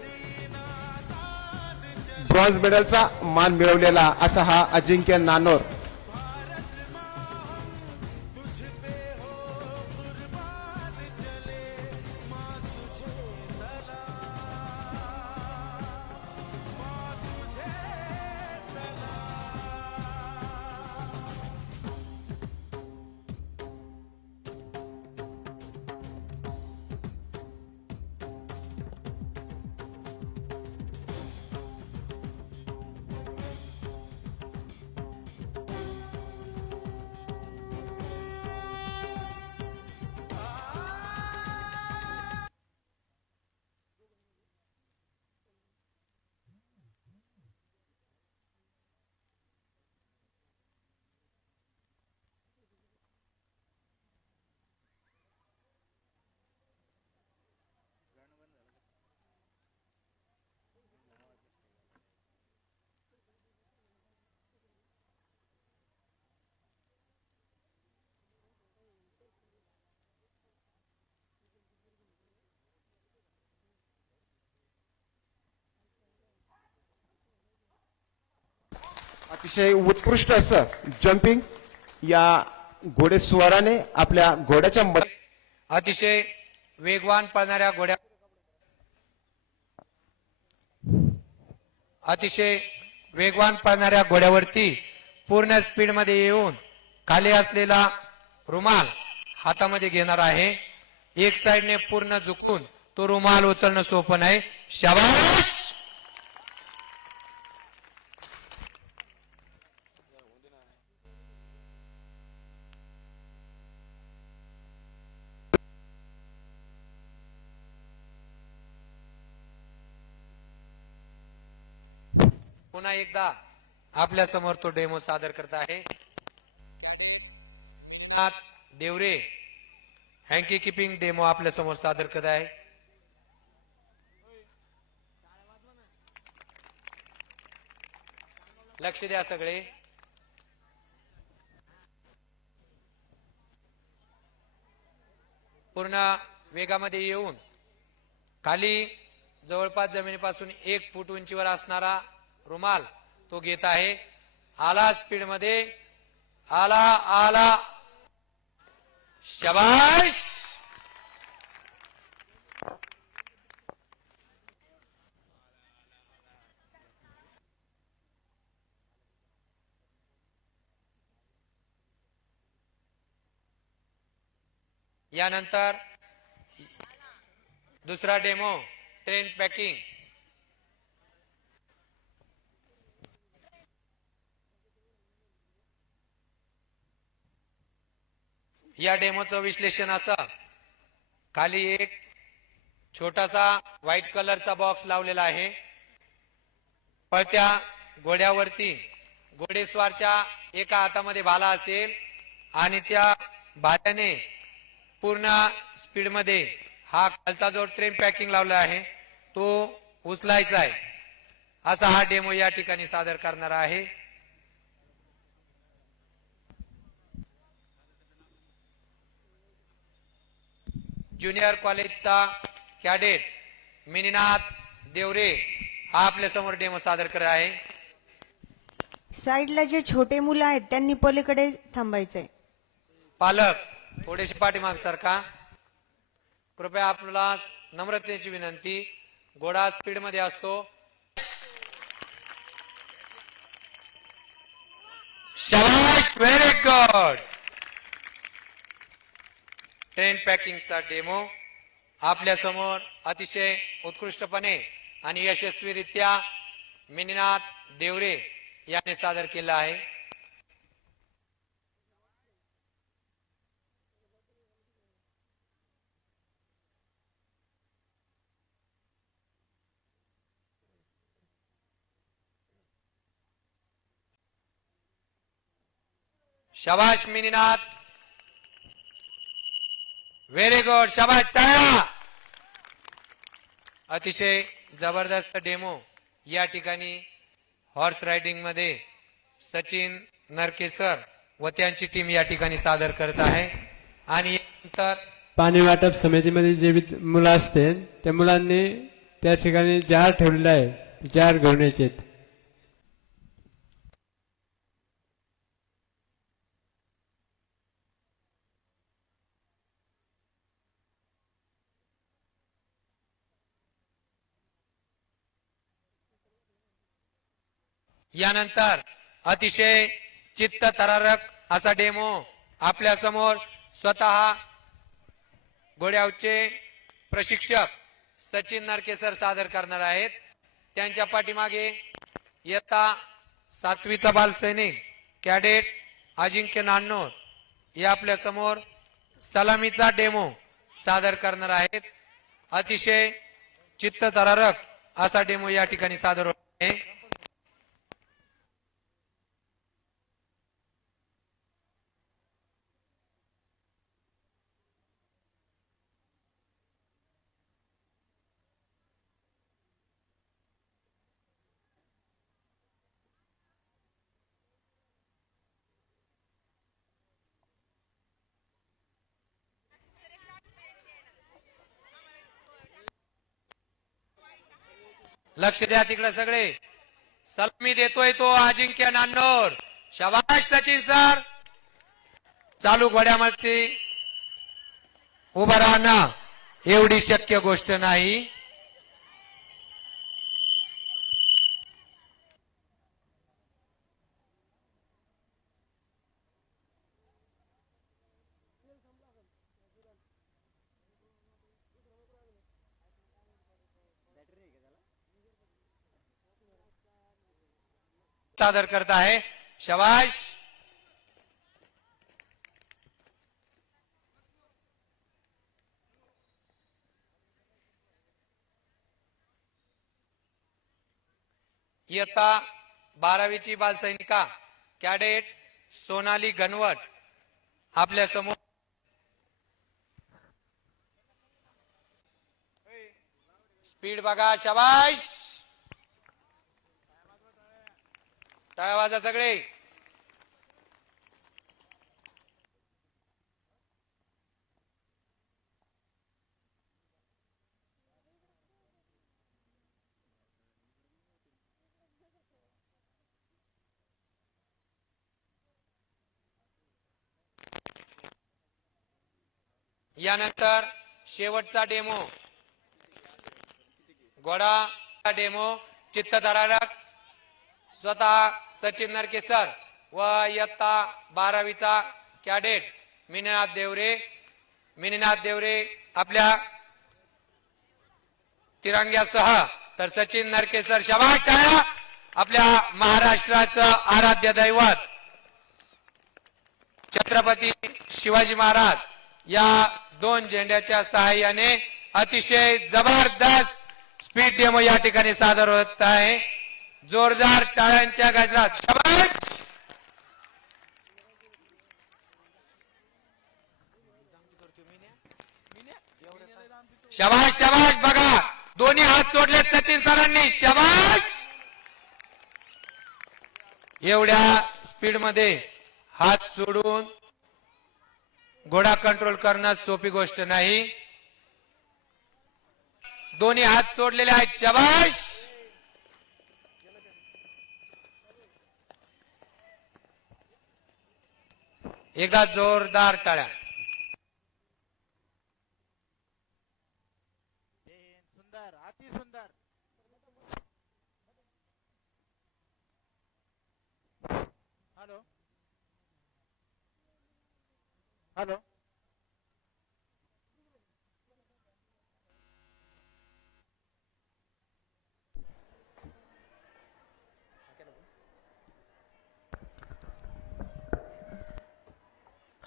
ब्रॉन्झ मेडलचा मान मिळवलेला असा हा अजिंक्य नानोर. अतिशय उत्कृष्ट असं जम्पिंग या घोडेस्वाराने आपल्या घोड्याच्या अतिशय वेगवान पळणाऱ्या घोड्या अतिशय वेगवान पळणाऱ्या घोड्यावरती पूर्ण स्पीड मध्ये येऊन खाली असलेला रुमाल हातामध्ये घेणार आहे. एक साइडने पूर्ण झुकून तो रुमाल उचलणं सोपं नाही. शाबाश. पुन्हा एकदा आपल्या समोर तो डेमो सादर करत आहे. देवरे हँकी किपिंग डेमो आपल्या समोर सादर करत आहे. लक्ष द्या सगळे. पूर्ण वेगामध्ये येऊन खाली जवळपास जमिनीपासून 1 फूट उंचीवर असणारा रुमाल तो घेत आहे. आला स्पीड मध्ये, आला आला. शाबाश. यानंतर दुसरा डेमो ट्रेन पॅकिंग. या डेमोचं विश्लेषण असं, खाली एक छोटासा व्हाईट कलरचा बॉक्स लावलेला आहे. पळत्या घोड्यावरती घोडेस्वारच्या एका हातामध्ये भाला असेल आणि त्या भाल्याने पूर्ण स्पीड मध्ये हा खालचा जो ट्रेन पॅकिंग लावला आहे तो उचलायचा आहे. असा हा डेमो या ठिकाणी सादर करणार आहे. ज्युनियर कॉलेजचा कॅडेट मिनीनाथ देवरे हा आपल्या समोर डेमो सादर करत आहे. साईडला जे छोटे मुलं आहेत त्यांनी पलीकडे थांबायचंय. पालक थोडेसे पाठीमाग सारखा. कृपया आपल्याला नम्रतेची विनंती. घोडा स्पीड मध्ये असतो. शाबाश. Very good. ट्रेन पॅकिंगचा डेमो आपल्या समोर अतिशय उत्कृष्टपणे आणि यशस्वीरित्या मिनीनाथ देवरे याने सादर केला आहे. शाबाश मिनीनाथ, व्हेरी गुड, शाबाश, टाळ्या. अतिशय जबरदस्त डेमो या ठिकाणी हॉर्स रायडिंग मध्ये सचिन नरकेसर व त्यांची टीम या ठिकाणी सादर करत आहे. आणि नंतर पाणी वाटप समितीमध्ये जे मुलं असते त्या मुलांनी त्या ठिकाणी जार ठेवलेला आहे, जार घेऊन यायचे. यानंतर अतिशय चित्त थरारक असा डेमो आपल्या समोर स्वतः घोड्यावरचे प्रशिक्षक सचिन नरकेसर सादर करणार आहेत. त्यांच्या पाठीमागे इयत्ता 7वीचा बालसैनिक कॅडेट अजिंक्य नान्नोर हे आपल्या समोर सलामीचा डेमो सादर करणार आहेत. अतिशय चित्त थरारक असा डेमो या ठिकाणी सादर होत आहे. लक्ष द्या तिकडे सगळे. सलामी देतोय तो अजिंक्य नान्नोर. शाबाश सचिन सर. चालू घोड्यामध्ये उभं राहणं एवढी शक्य गोष्ट नाही. सादर करत आहे. शाबाश. इयत्ता 12वीची बालसैनिका कॅडेट सोनाली घनवट आपल्या समोर स्पीड बघा. शाबाश. टाळ्या वाजा सगळे. यानंतर शेवटचा डेमो घोडा डेमो चित्तथरारक स्वतः सचिन नरकेसर व इयत्ता 12वीचा कॅडेट मिनीनाथ देवरे आपल्या तिरंग्यासह. तर सचिन नरकेसर शाबाश. टाळ्या. आपल्या महाराष्ट्राचं आराध्य दैवत छत्रपती शिवाजी महाराज या 2 झेंड्याच्या सहाय्याने अतिशय जबरदस्त स्पीड डेमो या ठिकाणी सादर होत आहे. जोरदार टाळ्यांच्या गजरात. शाबाश. शाबाश शाबाश. बघा दोन्ही हात सोडले सचिन सरांनी. शाबाश. एवढ्या स्पीड मध्ये हात सोडून घोडा कंट्रोल करणं सोपी गोष्ट नाही. दोन्ही हात सोडलेले आहेत. शाबाश. एकदा जोरदार टाळ्या. सुंदर, अति सुंदर. Hello hello.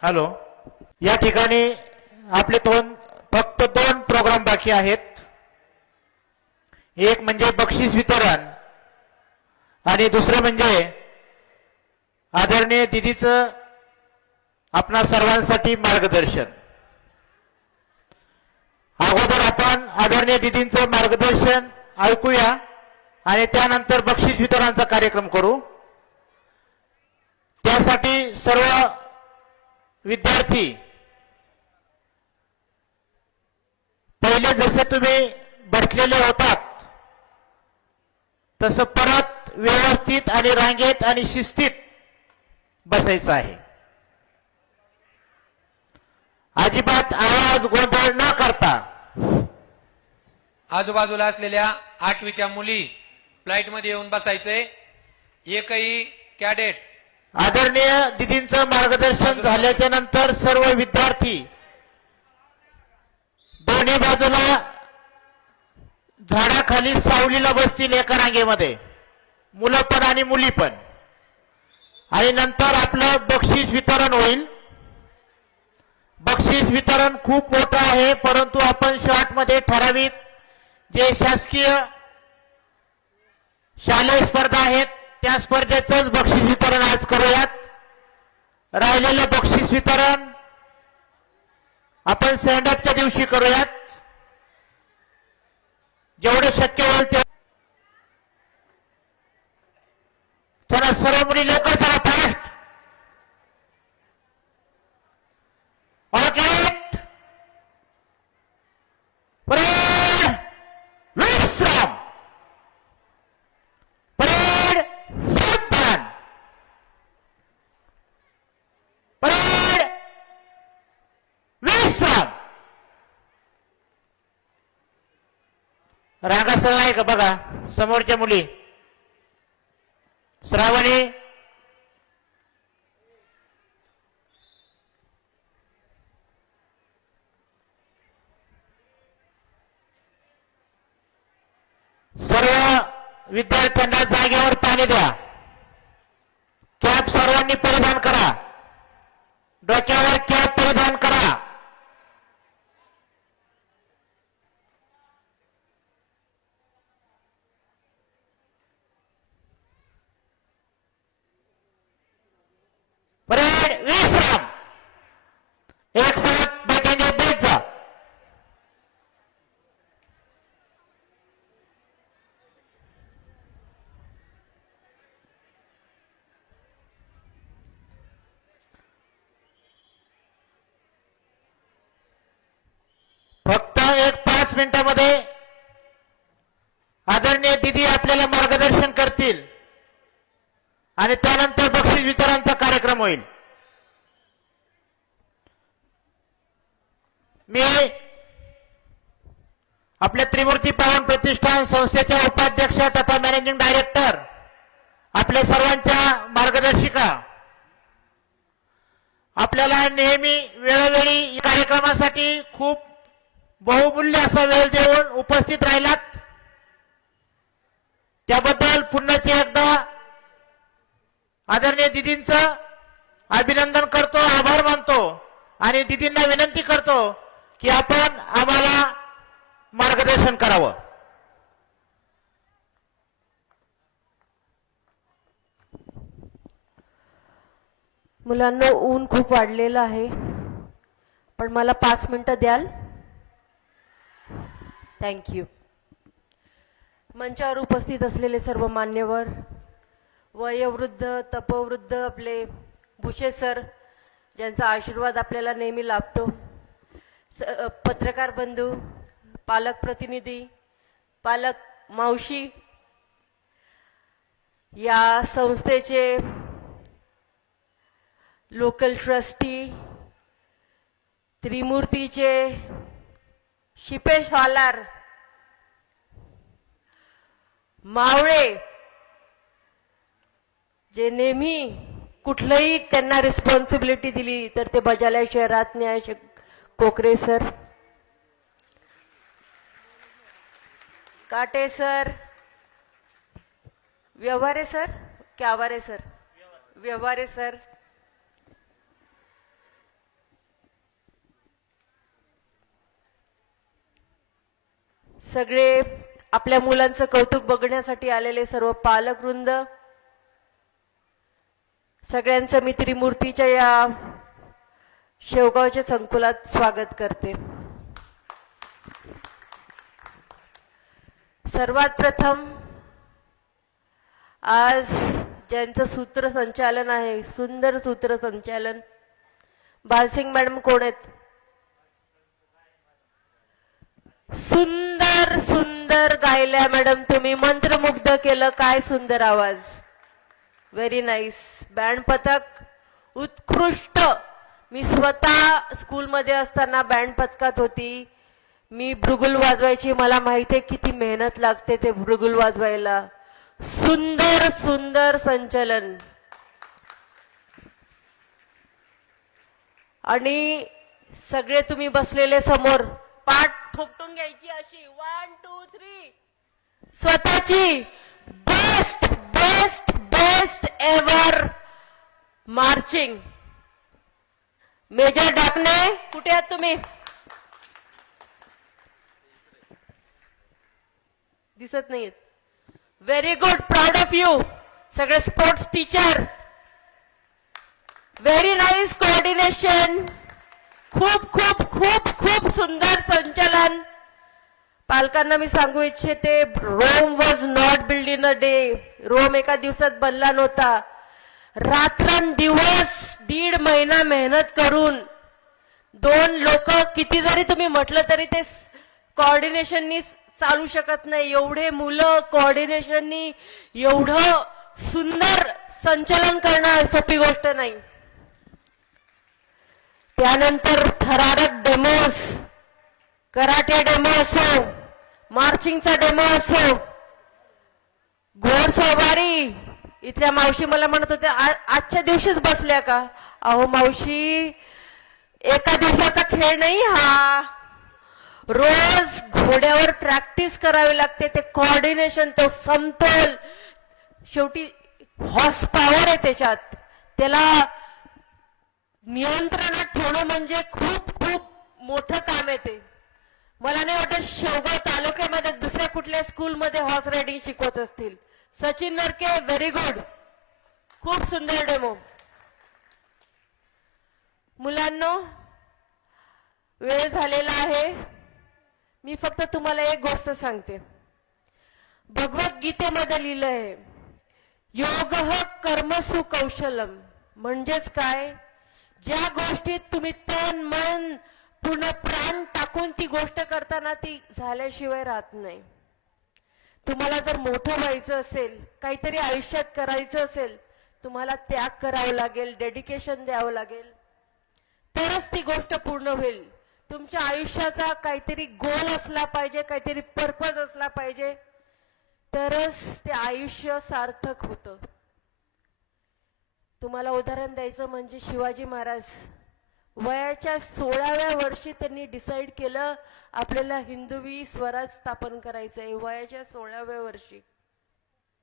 हॅलो, या ठिकाणी आपले फक्त दोन प्रोग्राम बाकी आहेत. एक म्हणजे बक्षीस वितरण आणि दुसरं म्हणजे आदरणीय दिदीचं आपणा सर्वांसाठी मार्गदर्शन. अगोदर आपण आदरणीय दिदींचं मार्गदर्शन ऐकूया आणि त्यानंतर बक्षीस वितरणाचा कार्यक्रम करू. त्यासाठी सर्व विद्यार्थी पहिले जसे तुम्ही बसलेले होतात तसं परत व्यवस्थित आणि रांगेत आणि शिस्तीत बसायचं आहे. अजिबात आवाज गोंधळ न करता. आजूबाजूला असलेल्या 8वीच्या मुली फ्लाईट मध्ये येऊन बसायचे. एकही कॅडेट आदरणीय दिदींचं मार्गदर्शन झाल्याच्या नंतर सर्व विद्यार्थी दोन्ही बाजूला झाडाखाली सावलीला बसतील एका रांगेमध्ये, मुलं पण आणि मुली पण. आणि नंतर आपलं बक्षीस वितरण होईल. बक्षीस वितरण खूप मोठं आहे, परंतु आपण शॉर्टमध्ये ठराविक जे शासकीय शालेय स्पर्धा आहेत त्या स्पर्धेचंच बक्षीस वितरण आज करूयात. राहिलेलं बक्षीस वितरण आपण स्टँडअपच्या दिवशी करूयात. जेवढं शक्य होईल ते. चला सर्व मुली लवकर चला, फास्ट. ऑर्गेट परेड विश्राम. परेड सावधान. परेड विश्राम. रांगा सरळ आहे का बघा समोरच्या मुली. श्रावणी, सर्व विद्यार्थ्यांना जागेवर पाणी द्या. कॅप सर्वांनी परिधान करा. डोक्यावर कॅप परिधान करा. परेड विश्राम. एक साथ बैठेंगे, बैठ जाओ. फक्त एक 5 मिनिटांमध्ये आदरणीय दिदी आपल्याला मार्गदर्शन करतील आणि त्यानंतर बक्षीस वितरणाचा कार्यक्रम होईल. मी आपल्या त्रिमूर्ती पावन प्रतिष्ठान संस्थेच्या उपाध्यक्ष तथा मॅनेजिंग डायरेक्टर आपल्या सर्वांच्या मार्गदर्शिका आपल्याला नेहमी वेळोवेळी कार्यक्रमासाठी खूप बहुमूल्य असा वेळ देऊन उपस्थित राहिलात त्याबद्दल पुन्हा एकदा आदरणीय दिदींचं अभिनंदन करतो, आभार मानतो आणि दिदींना विनंती करतो की आपण आम्हाला मार्गदर्शन करावं. मुलांना ऊन खूप वाढलेलं आहे, पण मला 5 मिनिटं द्याल? थँक्यू. मंचावर उपस्थित असलेले सर्व मान्यवर, वयोवृद्ध तपवृद्ध आपले भुसे सर ज्यांचा आशीर्वाद आपल्याला नेहमी लाभतो, पत्रकार बंधू, पालक प्रतिनिधी, पालक मावशी, या संस्थेचे लोकल ट्रस्टी, त्रिमूर्तीचे शिपेश हालार, मावळे जे नेहमी कुठलंही त्यांना रिस्पॉन्सिबिलिटी दिली तर ते बजावल्याशिवाय राहत नाही, असे Kokare sir, Kate sir, Vyavahare sir, Kyaware sir, Vyavahare sir, सगळे आपल्या मुलांचं कौतुक बघण्यासाठी आलेले सर्व पालक वृंद, सगळ्यांचं मी त्रिमूर्तीच्या या शेवगावच्या संकुलात स्वागत करते. सर्वात प्रथम आज ज्यांचं सूत्रसंचालन आहे, सुंदर सूत्रसंचालन, बालसिंग मॅडम कोण आहेत? सुंदर सुंदर गायल्या मॅडम, तुम्ही मंत्रमुग्ध केलं. काय सुंदर आवाज, व्हेरी नाईस. बँड पथक उत्कृष्ट. मी स्वतः स्कूलमध्ये असताना बँड पथकात होती. मी भृगुल वाजवायची. मला माहिती आहे किती मेहनत लागते ते भृगुल वाजवायला. सुंदर सुंदर संचलन. आणि सगळे तुम्ही बसलेले समोर पाठ थोपटून घ्यायची अशी 1 2 3 स्वतःची best best best ever marching. Major Dakne कुठे आहात तुम्ही? दिसत नाहीत. Very good, proud of you. सगळे sports teacher, very nice coordination. खूप खूप खूप खूप सुंदर संचलन. पालकांना मी सांगू इच्छिते, Rome was not build in a day. Rome एका दिवसात बनला नव्हता. रात्रंदिवस 1.5 महिना मेहनत करून 2 लोक किती जरी तुम्ही म्हटलं तरी ते कोऑर्डिनेशननी चालू शकत नाही. एवढे मुलं कोऑर्डिनेशननी एवढं सुंदर संचलन करणं सोपी गोष्ट नाही. त्यानंतर थरारक डेमोस, कराटे डेमो असो, मार्चिंगचा डेमो असो, घोडसवारी. इथल्या मावशी मला म्हणत होत्या आजच्या दिवशीच बसल्या का? अहो मावशी, एका दिवसाचा खेळ नाही हा. रोज घोड्यावर प्रॅक्टिस करावी लागते. ते कोऑर्डिनेशन, तो समतोल, शेवटी हॉर्स पॉवर आहे त्याच्यात. त्याला नियंत्रणात ठेवणं म्हणजे खूप खूप मोठं काम आहे ते. मला नाही वाटत शेवगाव तालुक्यामध्ये दुसऱ्या कुठल्या स्कूलमध्ये हॉर्स रायडिंग शिकवत असतील. सचिन नरके, व्हेरी गुड, खूप सुंदर डेमो. मुलांनो, वेळ झालेला आहे. मी फक्त तुम्हाला एक गोष्ट सांगते. भगवद्गीतेमध्ये लिहिलं आहे, योगः कर्मसु कौशलम. म्हणजेच काय? ज्या गोष्टीत तुम्ही तन मन पूर्ण प्राण टाकून ती गोष्ट करताना ती झाल्याशिवाय राहत नाही. तुम्हाला जर मोठं व्हायचं असेल, काहीतरी आयुष्यात करायचं असेल, तुम्हाला त्याग करावं लागेल, डेडिकेशन द्यावं लागेल, तरच ती गोष्ट पूर्ण होईल. तुमच्या आयुष्याचा काहीतरी गोल असला पाहिजे, काहीतरी पर्पज असला पाहिजे, तरच ते आयुष्य सार्थक होतं. तुम्हाला उदाहरण द्यायचं म्हणजे शिवाजी महाराज वयाच्या 16व्या वर्षी त्यांनी डिसाईड केलं आपल्याला हिंदवी स्वराज स्थापन करायचं आहे. वयाच्या 16व्या वर्षी.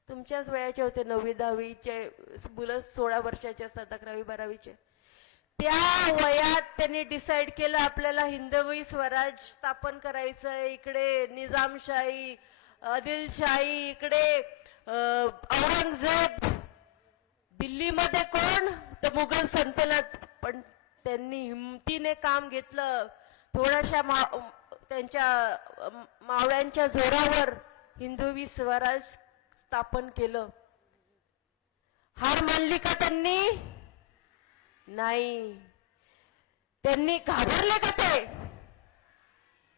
तुमच्याच वयाचे होते, 9वी 10वीचे मुलं 16 वर्षाचे असतात, 11वी 12वीचे. त्या वयात त्यांनी डिसाईड केलं आपल्याला हिंदवी स्वराज स्थापन करायचं आहे. इकडे निजामशाही, आदिलशाही, इकडे औरंगजेब, दिल्लीमध्ये कोण? तर मुघल सल्तनत. पण त्यांनी हिमतीने काम घेतलं. थोड्याशा त्यांच्या मावळ्यांच्या जोरावर हिंदवी स्वराज स्थापन केलं. हार मानली का त्यांनी? नाही. त्यांनी घाबरले का ते?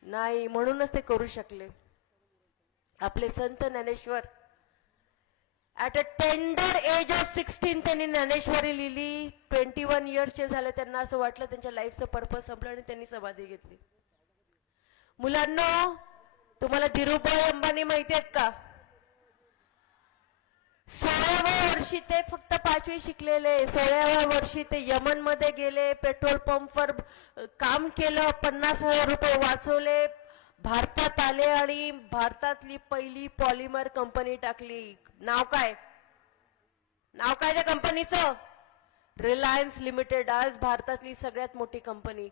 नाही. म्हणूनच ते करू शकले. आपले संत Dnyaneshwar at a tender age of 16 त्यांनी ज्ञानेश्वरी लिहिली. 21 इयर्सचे झाले. त्यांना असं वाटलं त्यांच्या लाईफचं पर्पज संपलं आणि त्यांनी समाधी घेतली. मुलांना, तुम्हाला धीरूभाई अंबानी माहिती आहेत का? 16व्या वर्षी ते फक्त 5वी शिकलेले. 16व्या वर्षी ते यमन मध्ये गेले, पेट्रोल पंपवर काम केलं, 50,000 रुपये वाचवले, भारतात आले आणि भारतातली पहिली पॉलिमर कंपनी टाकली. नाव काय? नाव काय त्या कंपनीचं? Reliance limited. आज भारतातली सगळ्यात मोठी कंपनी.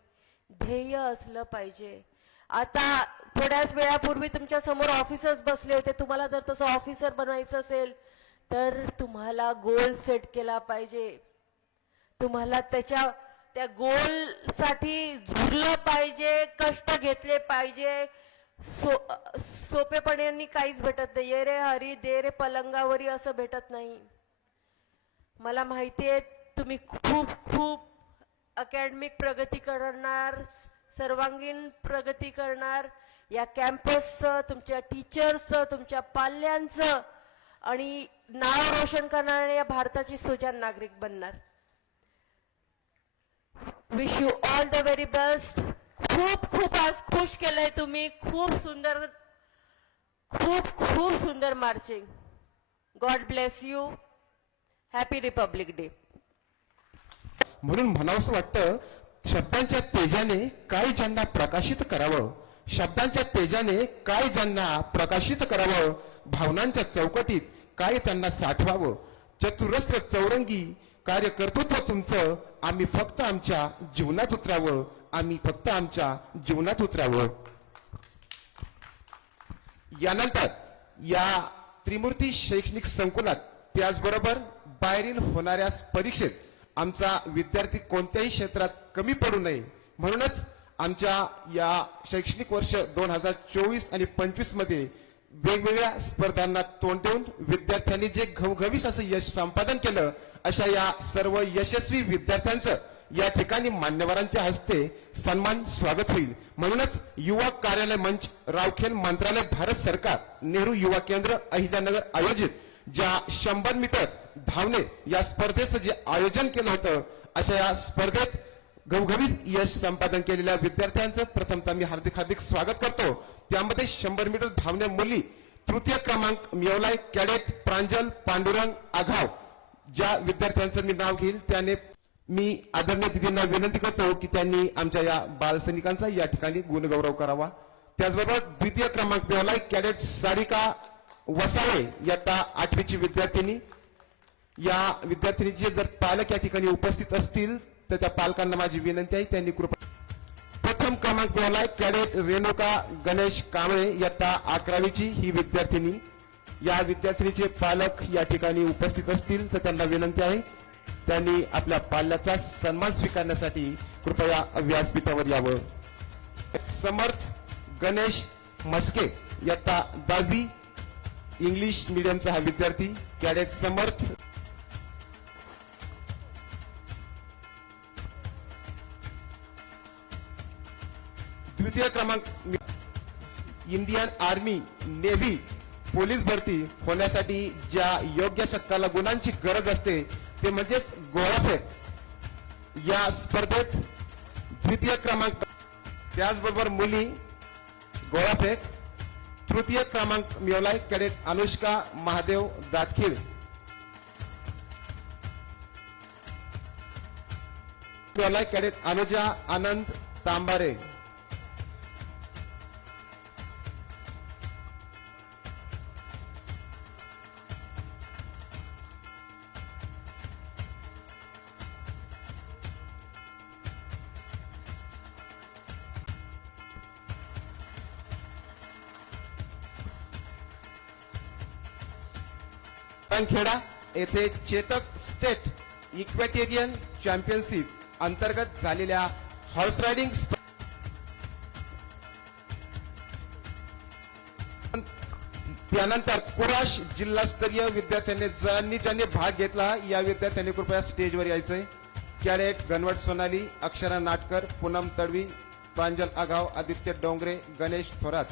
ध्येय असलं पाहिजे. आता थोड्याच वेळापूर्वी तुमच्या समोर ऑफिसर्स बसले होते. तुम्हाला जर तसं ऑफिसर बनायचं असेल तर तुम्हाला गोल सेट केला पाहिजे. तुम्हाला त्या गोल साठी झुरलं पाहिजे, कष्ट घेतले पाहिजे. सोपेपणे काहीच भेटत नाही. ये रे हरी दे रे पलंगावरी असं भेटत नाही. मला माहिती आहे तुम्ही खूप खूप अकॅडमिक प्रगती करणार, सर्वांगीण प्रगती करणार. या कॅम्पसचं, तुमच्या टीचर्सचं, तुमच्या पाल्यांचं आणि नाव रोशन करणाऱ्या या भारताची सुजाण नागरिक बनणार. Wish you all the very best. खूप खूप आज खुश केलंय तुम्ही. खूप सुंदर marching. God bless you. Happy Republic day. म्हणून म्हणावंसं वाटतं, शब्दांच्या तेजाने काय ज्यांना प्रकाशित करावं, शब्दांच्या तेजाने काय ज्यांना प्रकाशित करावं, भावनांच्या चौकटीत काय त्यांना साठवावं. चतुरस्र चौरंगी कार्य कर्तृत्व तुमचं, आम्ही फक्त आमच्या जीवनात उतरावं, आम्ही फक्त आमच्या जीवनात उतरावं. यानंतर या त्रिमूर्ती शैक्षणिक संकुलात त्याचबरोबर बाहेरील होणाऱ्या परीक्षेत आमचा विद्यार्थी कोणत्याही क्षेत्रात कमी पडू नये म्हणूनच आमच्या या शैक्षणिक वर्ष 2024 आणि 25 मध्ये वेगवेगळ्या स्पर्धांना तोंड देऊन विद्यार्थ्यांनी जे घवघवीस असं यश संपादन केलं, अशा या सर्व यशस्वी विद्यार्थ्यांचं या ठिकाणी मान्यवरांच्या हस्ते सन्मान स्वागत होईल. म्हणूनच युवा कार्यालय मंच, रावखेल मंत्रालय, भारत सरकार, नेहरू युवा केंद्र, अहिल्यानगर आयोजित ज्या 100 मीटर धावणे या स्पर्धेचं जे आयोजन केलं होतं, अशा या स्पर्धेत घवघवीत यश संपादन केलेल्या विद्यार्थ्यांचं प्रथमतः मी हार्दिक स्वागत करतो. त्यामध्ये 100 मीटर धावणे मुली तृतीय क्रमांक मिळवलाय कॅडेट प्रांजल पांडुरंग आघाव. ज्या विद्यार्थ्यांचं मी नाव घेईल त्याने मी आदरणीय दिदींना विनंती करतो की त्यांनी आमच्या या बालसैनिकांचा या ठिकाणी गुणगौरव करावा. त्याचबरोबर द्वितीय क्रमांक मिळवलाय कॅडेट सारिका वसाळे, इयत्ता 8वीची विद्यार्थिनी. या विद्यार्थिनीचे जर पालक या ठिकाणी उपस्थित असतील तर त्या पालकांना माझी विनंती आहे त्यांनी कृपया. प्रथम क्रमांक मिळवलाय कॅडेट रेणुका गणेश कांबळे, इयत्ता 11वीची ही विद्यार्थिनी. या विद्यार्थिनीचे पालक या ठिकाणी उपस्थित असतील तर त्यांना विनंती आहे त्यांनी आपल्या पाल्याचा सन्मान स्वीकारण्यासाठी कृपया व्यासपीठावर यावं. समर्थ गणेश मस्के, इयत्ता 10वी इंग्लिश मीडियमचा हा विद्यार्थी. कॅडेट समर्थ. द्वितीय क्रमांक इंडियन आर्मी, नेव्ही, पोलीस भरती होण्यासाठी ज्या योग्य शक्काला गुणांची गरज असते ते म्हणजेच गोळाफेक. या स्पर्धेत द्वितीय क्रमांक, त्याचबरोबर मुली गोळाफेक तृतीय क्रमांक मिळवलाय कॅडेट अनुष्का महादेव दातखीळ. मिळवलाय कॅडेट अनुजा आनंद तांबारे. खेडा येथे चेतक स्टेट इक्वेटेरियन चॅम्पियनशिप अंतर्गत झालेल्या हॉर्स रायडिंग त्यानंतर कुराश जिल्हास्तरीय विद्यार्थ्यांनी ज्यांनी भाग घेतला या विद्यार्थ्यांनी कृपया स्टेजवर यायचंय. कॅडेट गणवट सोनाली, अक्षरा नाटकर, पूनम तडवी, प्रांजल आगाव, आदित्य डोंगरे, गणेश थोरात.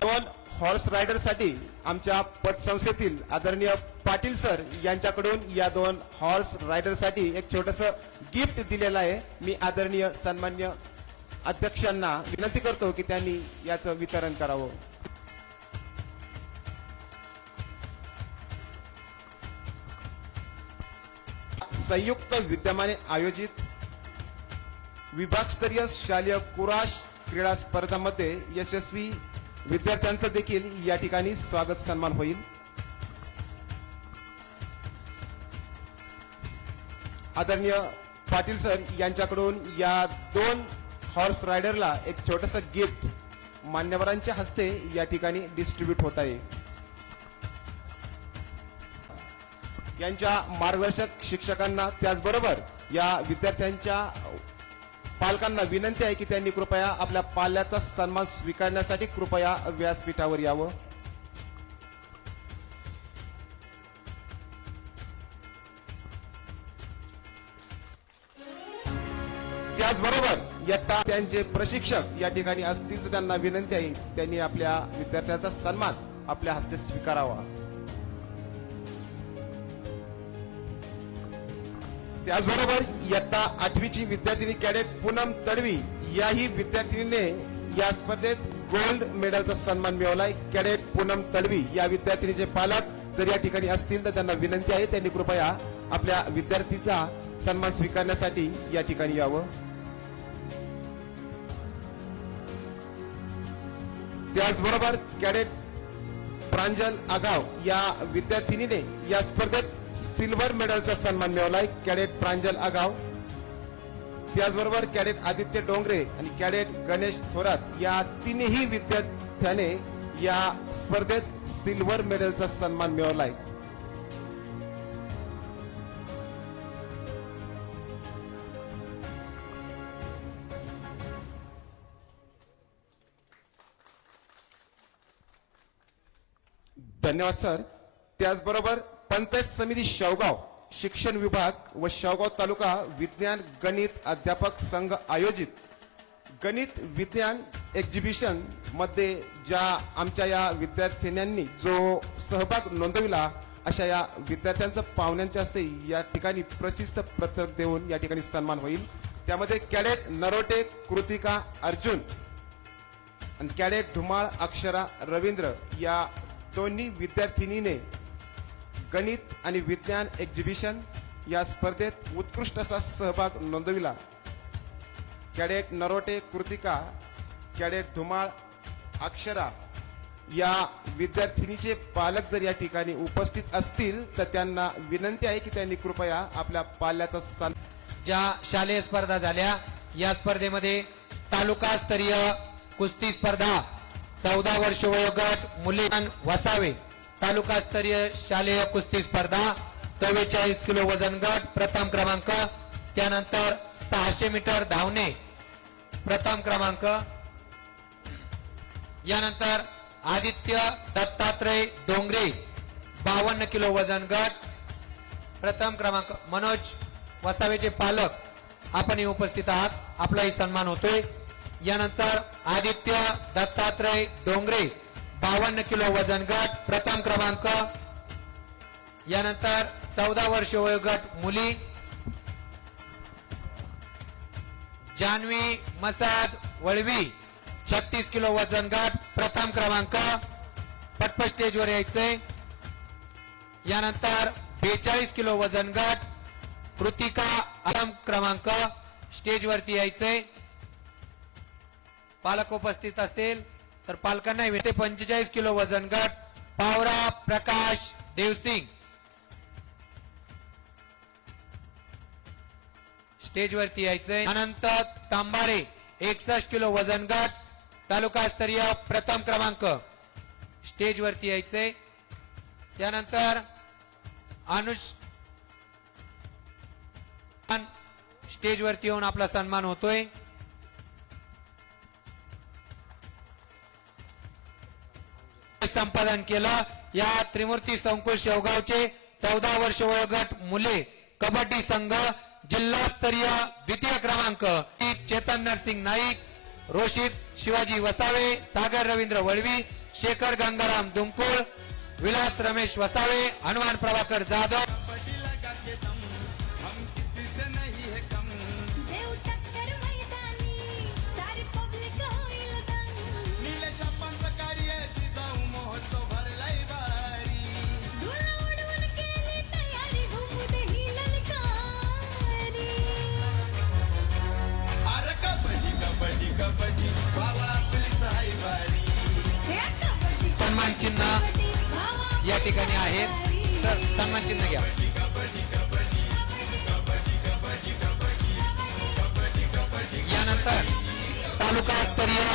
दोन हॉर्स रायडर साठी आमच्या पतसंस्थेतील आदरणीय पाटील सर यांच्याकडून या 2 हॉर्स रायडर साठी एक छोटस गिफ्ट दिलेलं आहे. मी आदरणीय सन्मान्य अध्यक्षांना विनंती करतो की त्यांनी याचं वितरण करावं. संयुक्त विद्यमाने आयोजित विभागस्तरीय शालेय कुराश क्रीडा स्पर्धांमध्ये यशस्वी विद्यार्थ्यांचं देखील या ठिकाणी स्वागत सन्मान होईल. आदरणीय पाटील सर यांच्याकडून या 2 हॉर्स रायडरला एक छोटंसं गिफ्ट मान्यवरांच्या हस्ते या ठिकाणी डिस्ट्रीब्यूट होत आहे. यांच्या मार्गदर्शक शिक्षकांना त्याचबरोबर या विद्यार्थ्यांच्या पालकांना विनंती आहे की त्यांनी कृपया आपल्या पाल्याचा सन्मान स्वीकारण्यासाठी कृपया व्यासपीठावर यावं. त्याचबरोबर इयत्ता त्यांचे प्रशिक्षक या ठिकाणी असतील तर त्यांना विनंती आहे त्यांनी आपल्या विद्यार्थ्यांचा सन्मान आपल्या हस्ते स्वीकारावा. त्याचबरोबर इयत्ता 8वीची विद्यार्थिनी कॅडेट पूनम तडवी याही विद्यार्थिनीने या स्पर्धेत गोल्ड मेडलचा सन्मान मिळवलाय. कॅडेट पूनम तडवी या विद्यार्थिनीचे पालक जर या ठिकाणी असतील तर त्यांना विनंती आहे त्यांनी कृपया आपल्या विद्यार्थीचा सन्मान स्वीकारण्यासाठी या ठिकाणी यावं. त्याचबरोबर कॅडेट प्रांजल आगाव या विद्यार्थिनीने या स्पर्धेत सिल्वर मेडलचा सन्मान मिळवलाय. कॅडेट प्रांजल आगाव. त्याचबरोबर कॅडेट आदित्य डोंगरे आणि कॅडेट गणेश थोरात या तिन्ही विद्यार्थ्याने या स्पर्धेत सिल्वर मेडलचा सन्मान मिळवलाय. धन्यवाद सर. त्याचबरोबर पंचायत समिती शेवगाव शिक्षण विभाग व शेवगाव तालुका विज्ञान गणित अध्यापक संघ आयोजित गणित विज्ञान एक्झिबिशन मध्ये ज्या आमच्या या विद्यार्थिन्यांनी जो सहभाग नोंदविला अशा या विद्यार्थ्यांचं पाहुण्यांच्या हस्ते या ठिकाणी प्रशिस्त पत्रक देऊन या ठिकाणी सन्मान होईल. त्यामध्ये कॅडेट नरोटे कृतिका अर्जुन आणि कॅडेट धुमाळ अक्षरा रवींद्र या दोन्ही विद्यार्थिनीने गणित आणि विज्ञान एक्झिबिशन या स्पर्धेत उत्कृष्ट असा सहभाग नोंदविला. कॅडेट नरोटे कृतिका कॅडेट धुमाळ अक्षरा या विद्यार्थिनीचे पालक जर या ठिकाणी उपस्थित असतील तर त्यांना विनंती आहे की त्यांनी कृपया आपल्या पाल्याचा सन्मान. ज्या शालेय स्पर्धा झाल्या या स्पर्धेमध्ये तालुकास्तरीय कुस्ती स्पर्धा 14 वर्ष वयोगट मुलीन वसावे तालुकास्तरीय शालेय कुस्ती स्पर्धा 44 किलो वजन गट प्रथम क्रमांक. त्यानंतर 600 मीटर धावणे प्रथम क्रमांक. यानंतर आदित्य दत्तात्रय डोंगरे 52 किलो वजन गट प्रथम क्रमांक. मनोज वसावेचे पालक आपणही उपस्थित आहात, आपलाही सन्मान होतोय. यानंतर आदित्य दत्तात्रय डोंगरे 52 किलो वजन गट प्रथम क्रमांक. यानंतर 14 वर्ष वयोगट मुली जानवी मसाद वळवी 36 किलो वजन गट प्रथम क्रमांक. पटपट स्टेजवर यायचंय. यानंतर 42 किलो वजन गट कृतिका प्रथम क्रमांक. स्टेजवरती यायचंय. पालक उपस्थित असतील तर पालकांना विनंती. 45 किलो वजन गट पावरा प्रकाश देवसिंग स्टेजवरती यायचंय. अनंत तांबारे 61 किलो वजन गट तालुकास्तरीय प्रथम क्रमांक स्टेजवरती यायचंय. त्यानंतर अनुष स्टेजवरती येऊन आपला सन्मान होतोय. संपादन केलं. या त्रिमूर्ती संकुल शेवगावचे 14 वर्ष वयोगट मुले कबड्डी संघ जिल्हास्तरीय द्वितीय क्रमांक चेतन नरसिंग नाईक, रोशित शिवाजी वसावे, सागर रवींद्र वळवी, शेखर गंगाराम दुमकुळ, विलास रमेश वसावे, हनुमान प्रभाकर जाधव. देव टक्कर मैदानी सारी पब्लिक होईल दंग. डोला उडवून केली तयारी घुमू दे ही ललकारी. हे कबड्डी सन्मान चिन्ह भावा या ठिकाणी आहे, तर सन्मान चिन्ह घ्या. यानंतर तालुकास्तरीय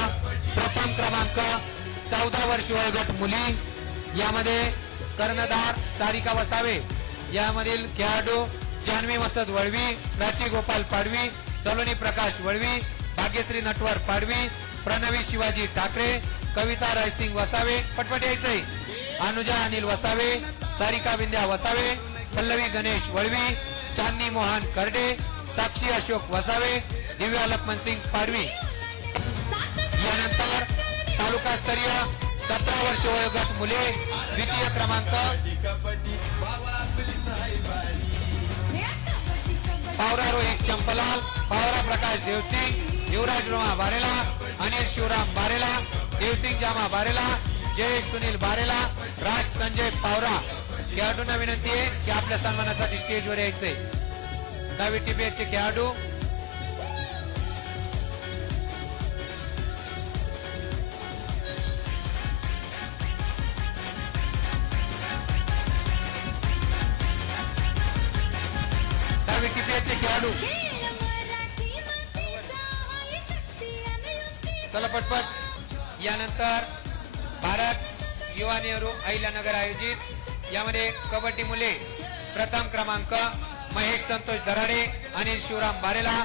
प्रथम क्रमांक 14 वर्ष वयोगट मुली, यामध्ये कर्णधार सारिका वसावे, यामधील खेळाडू जान्हवी मसद वळवी, प्राची गोपाल पाडवी, सलोनी प्रकाश वळवी, भाग्यश्री नटवर पाडवी, प्रणवी शिवाजी ठाकरे, कविता रायसिंग वसावे, पटपट यायचंय, अनुजा अनिल वसावे, सारिका विंध्या वसावे, पल्लवी गणेश वळवी, चांदनी मोहन करडे, साक्षी अशोक वसावे, दिव्या लक्ष्मण सिंग पाडवी. यानंतर तालुकास्तरीय 17 वर्ष वयोगट मुले, द्वितीय क्रमांक पावरा रोहित चंपलाल, पावरा प्रकाश देवसिंग, युवराज रोमा बारेला, अनिल शिवराम बारेला, देवसिंग जामा बारेला, जयेश सुनील बारेला, राज संजय पावरा. खेळाडूंना विनंती आहे की आपल्या सन्मानासाठी स्टेजवर यायचंय. डावी टीपीएचे खेळाडू डावी टीपीएचे खेळाडू चला पटपट. यानंतर भारत युवा नेहरू अहिल्यानगर आयोजित यामध्ये कबड्डी मुले प्रथम क्रमांक महेश संतोष दराडे, अनिल शिवराम बारेला,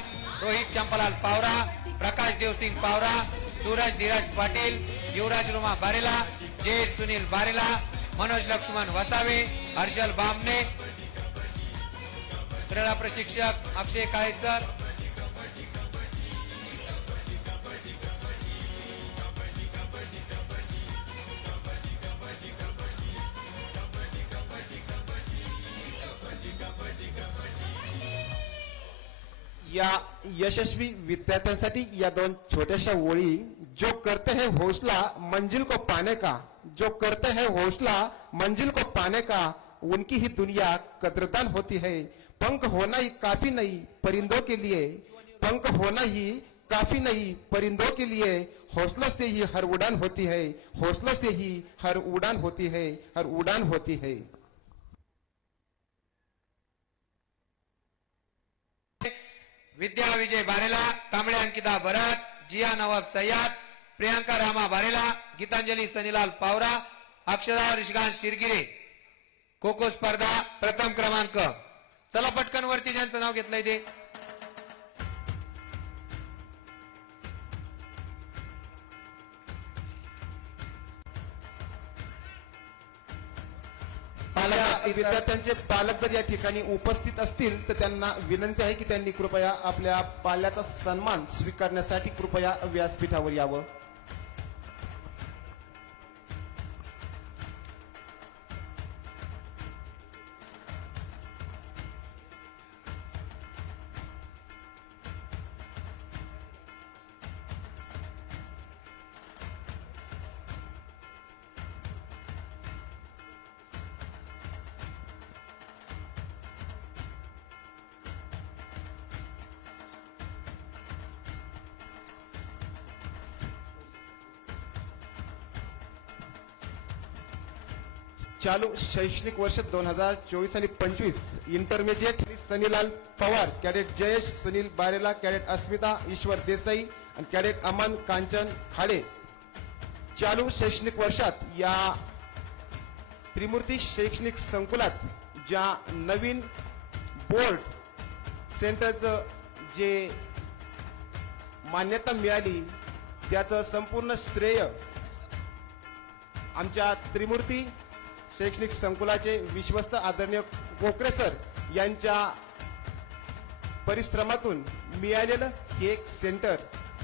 रोहित चंपलाल पावरा, प्रकाश देवसिंग पावरा, सूरज धीरज पाटील, युवराज रुमा बारेला, जयेश सुनील बारेला, मनोज लक्ष्मण वसावे, हर्षल बामणे, क्रीडा प्रशिक्षक अक्षय काळेसर. या यशस्वी विद्यार्थ्यांसाठी या दोन छोट्याशा ओळी. जो करते है हौसला मंजिल को पाने का, जो करते है हौसला मंजिल को पाने का, उनकी ही दुनिया कदरदान होती है. पंख होना ही काफी नहीं परिंदों के लिए, पंख होना ही काफी नहीं परिंदों के लिए, हौसला से ही हर उड़ान होती है, हौसला से ही हर उड़ान होती है, हर उड़ान होती है. विद्या विजय बारेला, कांबळे अंकिता भरत, जिया नवाब सय्यद, प्रियांका रामा बारेला, गीतांजली सनीलाल पावरा, अक्षरा ऋषिकांत शिरगिरे. खो खो स्पर्धा प्रथम क्रमांक. चला पटकन वरती ज्यांचं नाव घेतलंय ते. विद्यार्थ्यांचे पालक जर या ठिकाणी उपस्थित असतील तर त्यांना विनंती आहे की त्यांनी कृपया आपल्या पाल्याचा सन्मान स्वीकारण्यासाठी कृपया व्यासपीठावर यावं. चालू शैक्षणिक वर्ष 2024 आणि 25 intermediate Sanilal Pawar, cadet Jayesh Sunil Barela, cadet Asmita Ishwar Desai आणि कॅडेट अमन कांचन खाडे. चालू शैक्षणिक वर्षात या त्रिमूर्ती शैक्षणिक संकुलात ज्या नवीन बोर्ड सेंटरचं जे मान्यता मिळाली त्याचं संपूर्ण श्रेय आमच्या त्रिमूर्ती शैक्षणिक संकुलाचे विश्वस्त आदरणीय कोकरे सर यांच्या परिश्रमातून मिळालेलं हे एक सेंटर.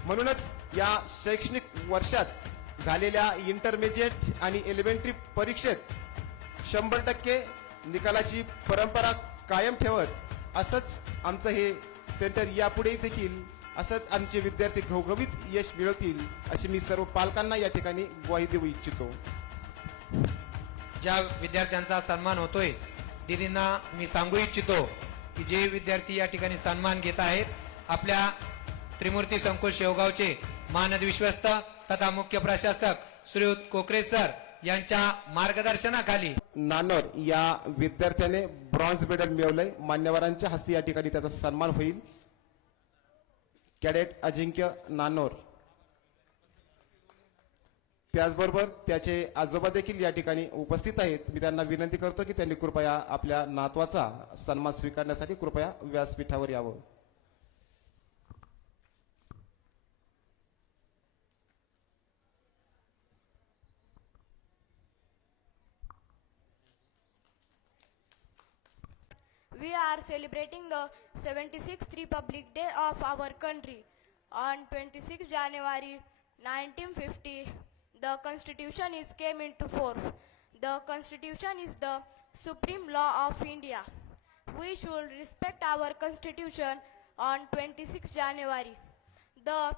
म्हणूनच या शैक्षणिक वर्षात झालेल्या इंटरमिजिएट आणि एलिमेंटरी परीक्षेत 100% निकालाची परंपरा कायम ठेवत असंच आमचं हे सेंटर यापुढे देखील असंच आमचे विद्यार्थी घवघवीत यश मिळवतील अशी मी सर्व पालकांना या ठिकाणी ग्वाही देऊ इच्छितो. ज्या विद्यार्थ्यांचा सन्मान होतोय दीदींना मी सांगू इच्छितो की जे विद्यार्थी या ठिकाणी सन्मान घेत आहेत आपल्या त्रिमूर्ती संकुल शेवगावचे मानद विश्वस्त तथा मुख्य प्रशासक श्रीयुत कोकरे सर यांच्या मार्गदर्शनाखाली नानोर या विद्यार्थ्याने ब्रॉन्झ मेडल मिळवलंय. मान्यवरांच्या हस्ते या ठिकाणी त्याचा सन्मान होईल. कॅडेट अजिंक्य नानोर. त्याचबरोबर त्याचे आजोबा देखील या ठिकाणी उपस्थित आहेत. मी त्यांना विनंती करतो की त्यांनी कृपया आपल्या नातवाचा सन्मान स्वीकारण्यासाठी कृपया व्यासपीठावर यावं. We are celebrating the 76th Republic Day of our country. On 26 January 1950, the Constitution came into force. The Constitution is the supreme law of India. We should respect our Constitution on 26 January. The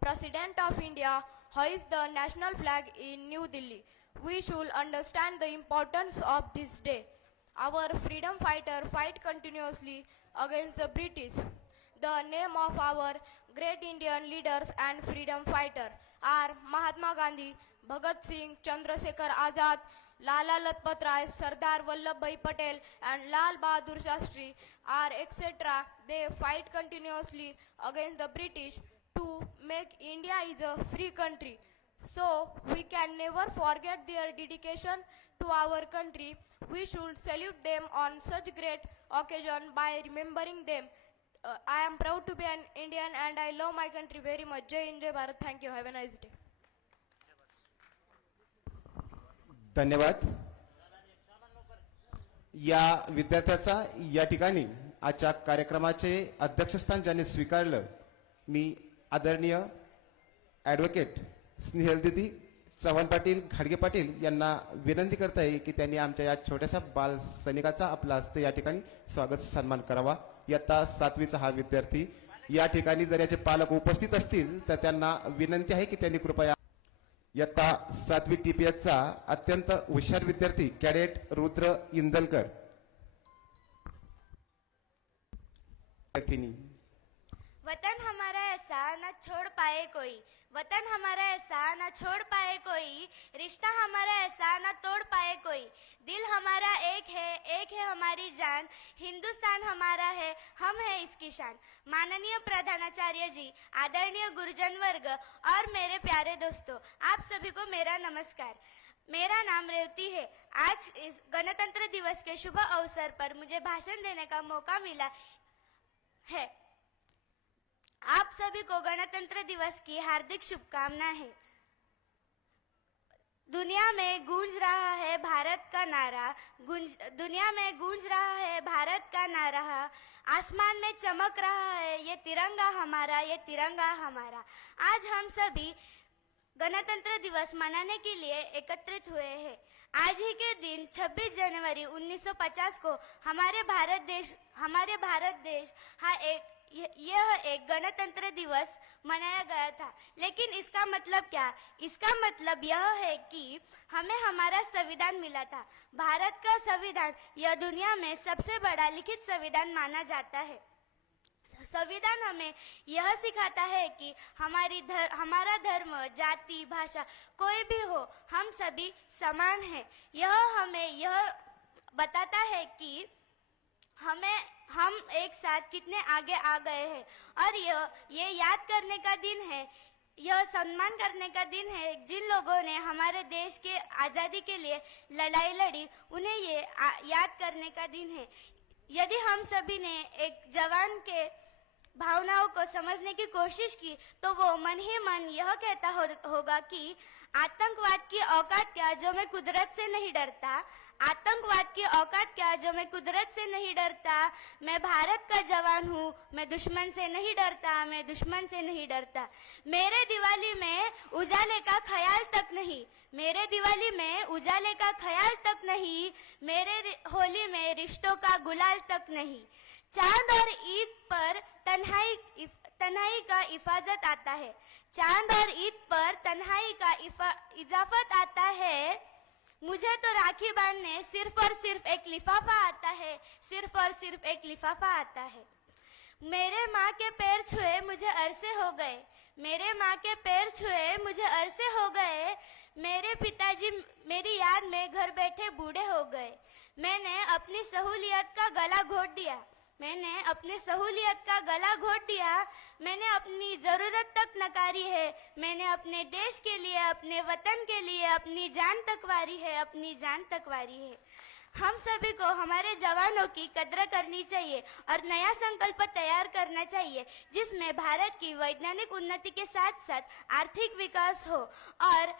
President of India hoists the national flag in New Delhi. We should understand the importance of this day. Our freedom fighter fight continuously against the British. The name of our great Indian leaders and freedom fighter are Mahatma Gandhi, Bhagat Singh, Chandrasekhar Azad, Lala Lajpat Rai, Sardar Vallabhbhai Patel and Lal Bahadur Shastri are etc. They fight continuously against the British to make India is a free country. So we can never forget their dedication to our country. We should salute them on such great occasion by remembering them. I am proud to be an Indian and I love my country very much. Jai Hind, Jai Bharat. Thank you. Have a nice day. धन्यवाद. या विद्यार्थ्याचा या ठिकाणी आजच्या कार्यक्रमाचे अध्यक्षस्थान ज्यांनी स्वीकारलं मी आदरणीय ॲडव्होकेट स्नेहल दीदी चव्हाण पाटील घाडगे पाटील यांना विनंती करत आहे की त्यांनी आमच्या या छोट्याशा बाल सैनिकाचा आपला हस्ते या ठिकाणी स्वागत सन्मान करावा. इयत्ता 7वीचा हा विद्यार्थी या ठिकाणी जर याचे पालक उपस्थित असतील तर त्यांना विनंती आहे की त्यांनी कृपया इयत्ता 7वी TPSचा अत्यंत हुशार विद्यार्थी कॅडेट रुद्र इंदलकर वतन हमारा ऐसा न छोड़ पाए कोई, वतन हमारा ऐसा न छोड़ पाए कोई, रिश्ता हमारा ऐसा न तोड़ पाए कोई, दिल हमारा एक है हमारी जान, हिंदुस्तान हमारा है, हम है इसकी शान. माननीय प्रधानाचार्य जी, आदरणीय गुरुजन वर्ग और मेरे प्यारे दोस्तों, आप सभी को मेरा नमस्कार. मेरा नाम रेवती है. आज इस गणतंत्र दिवस के शुभ अवसर पर मुझे भाषण देने का मौका मिला है. आप सभी को गणतंत्र दिवस की हार्दिक शुभकामनाएं हैं. दुनिया में गूंज रहा है भारत का नारा, दुनिया में गूंज रहा है भारत का नारा, आसमान में चमक रहा है ये तिरंगा हमारा, ये तिरंगा हमारा. आज हम सभी गणतंत्र दिवस मनाने के लिए एकत्रित हुए हैं. आज ही के दिन 26 जनवरी 1950 को हमारे भारत देश यह एक गणतंत्र दिवस मनाया गया था. लेकिन इसका मतलब क्या? इसका मतलब यह है कि हमें हमारा संविधान मिला था. भारत का संविधान यह दुनिया में सबसे बड़ा लिखित संविधान माना जाता है. संविधान हमें यह सिखाता है कि हमारा धर्म, जाति, भाषा कोई भी हो, हम सभी समान हैं. यह हमें यह बताता है कि हम एक साथ कितने आगे आ गए हैं. और ये याद करने का दिन है, यह सम्मान करने का दिन है जिन लोगों ने हमारे देश के आज़ादी के लिए लड़ाई लड़ी, उन्हें ये याद करने का दिन है. यदि हम सभी ने एक जवान के भावनाओं को समझने की कोशिश की तो वो मन ही मन यह कहता होगा कि आतंकवाद की औकात क्या जो मैं कुदरत से नहीं डरता, आतंकवाद की औकात क्या जो मैं कुदरत से नहीं डरता, मैं भारत का जवान हूँ, मैं दुश्मन से नहीं डरता, मैं दुश्मन से नहीं डरता. मेरे दिवाली में उजाले का ख्याल तक नहीं, मेरे दिवाली में उजाले का ख्याल तक नहीं, मेरे होली में रिश्तों का गुलाल तक नहीं. चांद और ईद पर तन्हाई का इफाजत आता है, चांद और ईद पर तन्हाई का इजाफत आता है. मुझे तो राखी बांधने सिर्फ और सिर्फ एक लिफाफा आता है, सिर्फ और सिर्फ एक लिफाफा आता है. मेरे माँ के पैर छुए मुझे अरसे हो गए, मेरे माँ के पैर छुए मुझे अरसे हो गए, मेरे पिताजी मेरी याद में घर बैठे बूढ़े हो गए. मैंने अपनी सहूलियत का गला घोट दिया, मैंने अपनी सहूलियत का गला घोट दिया, मैंने अपनी जरूरत तक नकारी है। मैंने अपने देश के लिए, अपने वतन के लिए अपनी जान तक वारी है, अपनी जान तक वारी है। हम सभी को हमारे जवानों की कद्र करनी चाहिए और नया संकल्प तैयार करना चाहिए, जिसमें भारत की वैज्ञानिक उन्नति के साथ साथ आर्थिक विकास हो और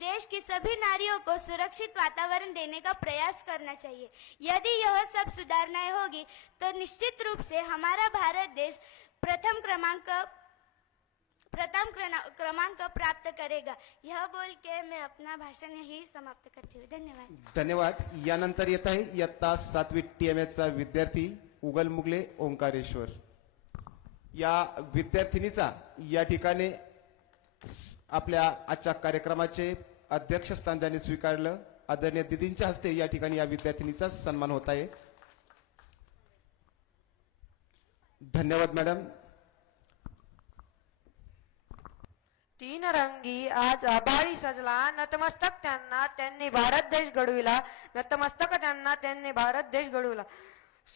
देश की सभी नारियों को सुरक्षित वातावरण देने का प्रयास करना चाहिए। यदि यह सब सुधारणाएं होगी तो निश्चित रूप से हमारा भारत देश प्रथम क्रमांक प्राप्त करेगा। यह बोल के मैं अपना भाषण यही समाप्त करती हूँ। धन्यवाद। धन्यवाद. यानंतर येत आहे इयत्ता 7वी TMS चा विद्यार्थी उगल मुगले ओंकारेश्वर. या विद्यार्थिनीचा या ठिकाणी आपल्या आजच्या कार्यक्रमाचे अध्यक्षस्थान ज्यांनी स्वीकारलं, आदरणीय दिदींच्या हस्ते या ठिकाणी या विद्यार्थिनीचा सन्मान होत आहे. धन्यवाद मॅडम. तीन रंगी आज आभाळी सजला, नतमस्तक त्यांना त्यांनी भारत देश घडविला, नतमस्तक त्यांना त्यांनी भारत देश घडविला.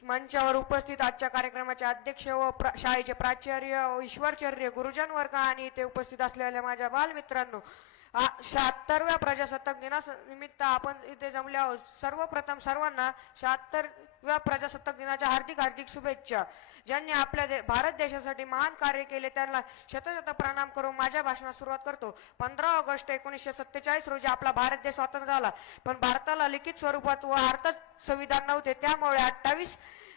मंचावर उपस्थित आजच्या कार्यक्रमाचे अध्यक्ष व शाळेचे प्राचार्य व ईश्वरचर्य गुरुजन वर्ग आणि इथे उपस्थित असलेल्या माझ्या बालमित्रांनो, 76व्या प्रजासत्ताक दिनानिमित्त आपण इथे जमले आहोत. सर्वप्रथम सर्वांना 76व्या प्रजासत्ताक दिनाच्या हार्दिक हार्दिक शुभेच्छा. ज्यांनी आपल्या भारत देशासाठी महान कार्य केले त्यांना शतशत प्रणाम करून माझ्या भाषणास सुरुवात करतो. 15 ऑगस्ट 1947 रोजी आपला भारत देश स्वतंत्र झाला, पण भारताला लिखित स्वरूपात व अर्थात संविधान नव्हते. त्यामुळे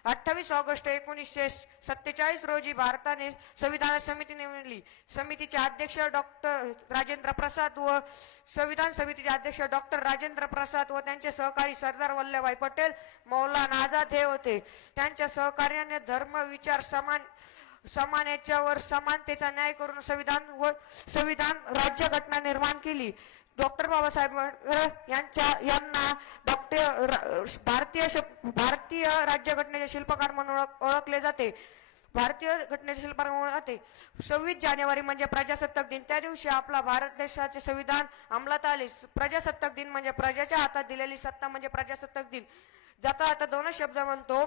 28 ऑगस्ट 1947 रोजी भारताने संविधान समिती नेमली. समितीचे अध्यक्ष डॉक्टर राजेंद्र प्रसाद व संविधान समितीचे अध्यक्ष डॉक्टर राजेंद्र प्रसाद व त्यांचे सहकारी सरदार वल्लभभाई पटेल, मौलाना आझाद हे होते. त्यांच्या सहकार्याने धर्म विचार समान याच्यावर समानतेचा न्याय करून संविधान राज्यघटना निर्माण केली. डॉक्टर बाबासाहेब यांना भारतीय राज्यघटनेचे शिल्पकार म्हणून ओळखले जाते. भारतीय घटनेचे शिल्पकार म्हणून जाते. 26 जानेवारी म्हणजे प्रजासत्ताक दिन. त्या दिवशी आपला भारत देशाचे संविधान अंमलात आले. प्रजासत्ताक दिन म्हणजे प्रजाच्या हातात दिलेली सत्ता म्हणजे प्रजासत्ताक दिन. जाता आता दोनच शब्द म्हणतो.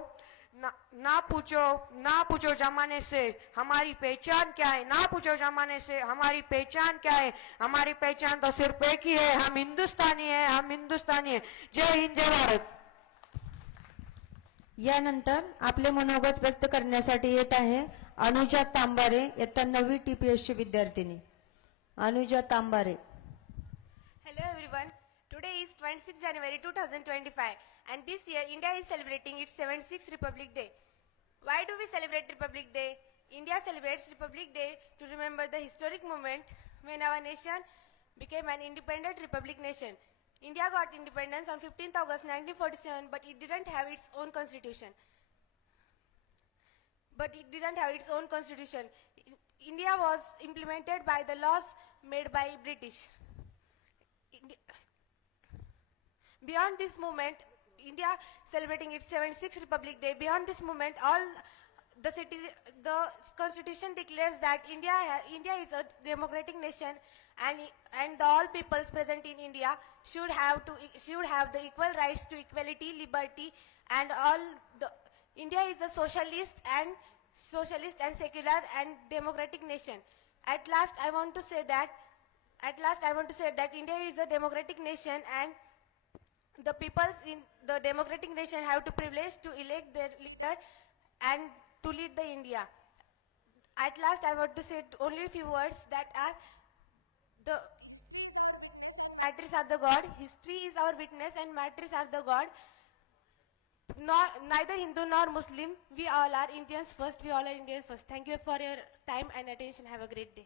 ना पूछो जमाने से हमारी पहचान क्या है, ना पूछो जमाने से हमारी पहचान क्या है, हमारी पहचान तो सिर्फ एक ही है, हम हिंदुस्तानी है, हम हिंदुस्तानी है. जय हिंद, जय भारत. यानंतर आपले मनोगत व्यक्त करण्यासाठी येत आहे अनुजा तांबारे, इयत्ता 9वी TPS ची विद्यार्थिनी. Anuja Tambare. Hello everyone. Today is 26 January 2025 and this year India is celebrating its 76th Republic Day. Why do we celebrate Republic Day? India celebrates Republic Day to remember the historic moment when our nation became an independent republic nation. India got independence on 15th August 1947 but it didn't have its own constitution. India was implemented by the laws made by British. Beyond this moment, India celebrating its 76th Republic Day. Beyond this moment, the Constitution declares that India is a democratic nation, and all peoples present in India should have the equal rights to equality, liberty, and all. India is a socialist and secular and democratic nation. At last, I want to say that India is a democratic nation and the peoples in the democratic nation have the privilege to elect their leader and to lead the India. At last, I want to say only a few words that are the matters are the God. History is our witness and matters are the God. Neither Hindu nor Muslim. We all are Indians first. We all are Indians first. Thank you for your time and attention. Have a great day.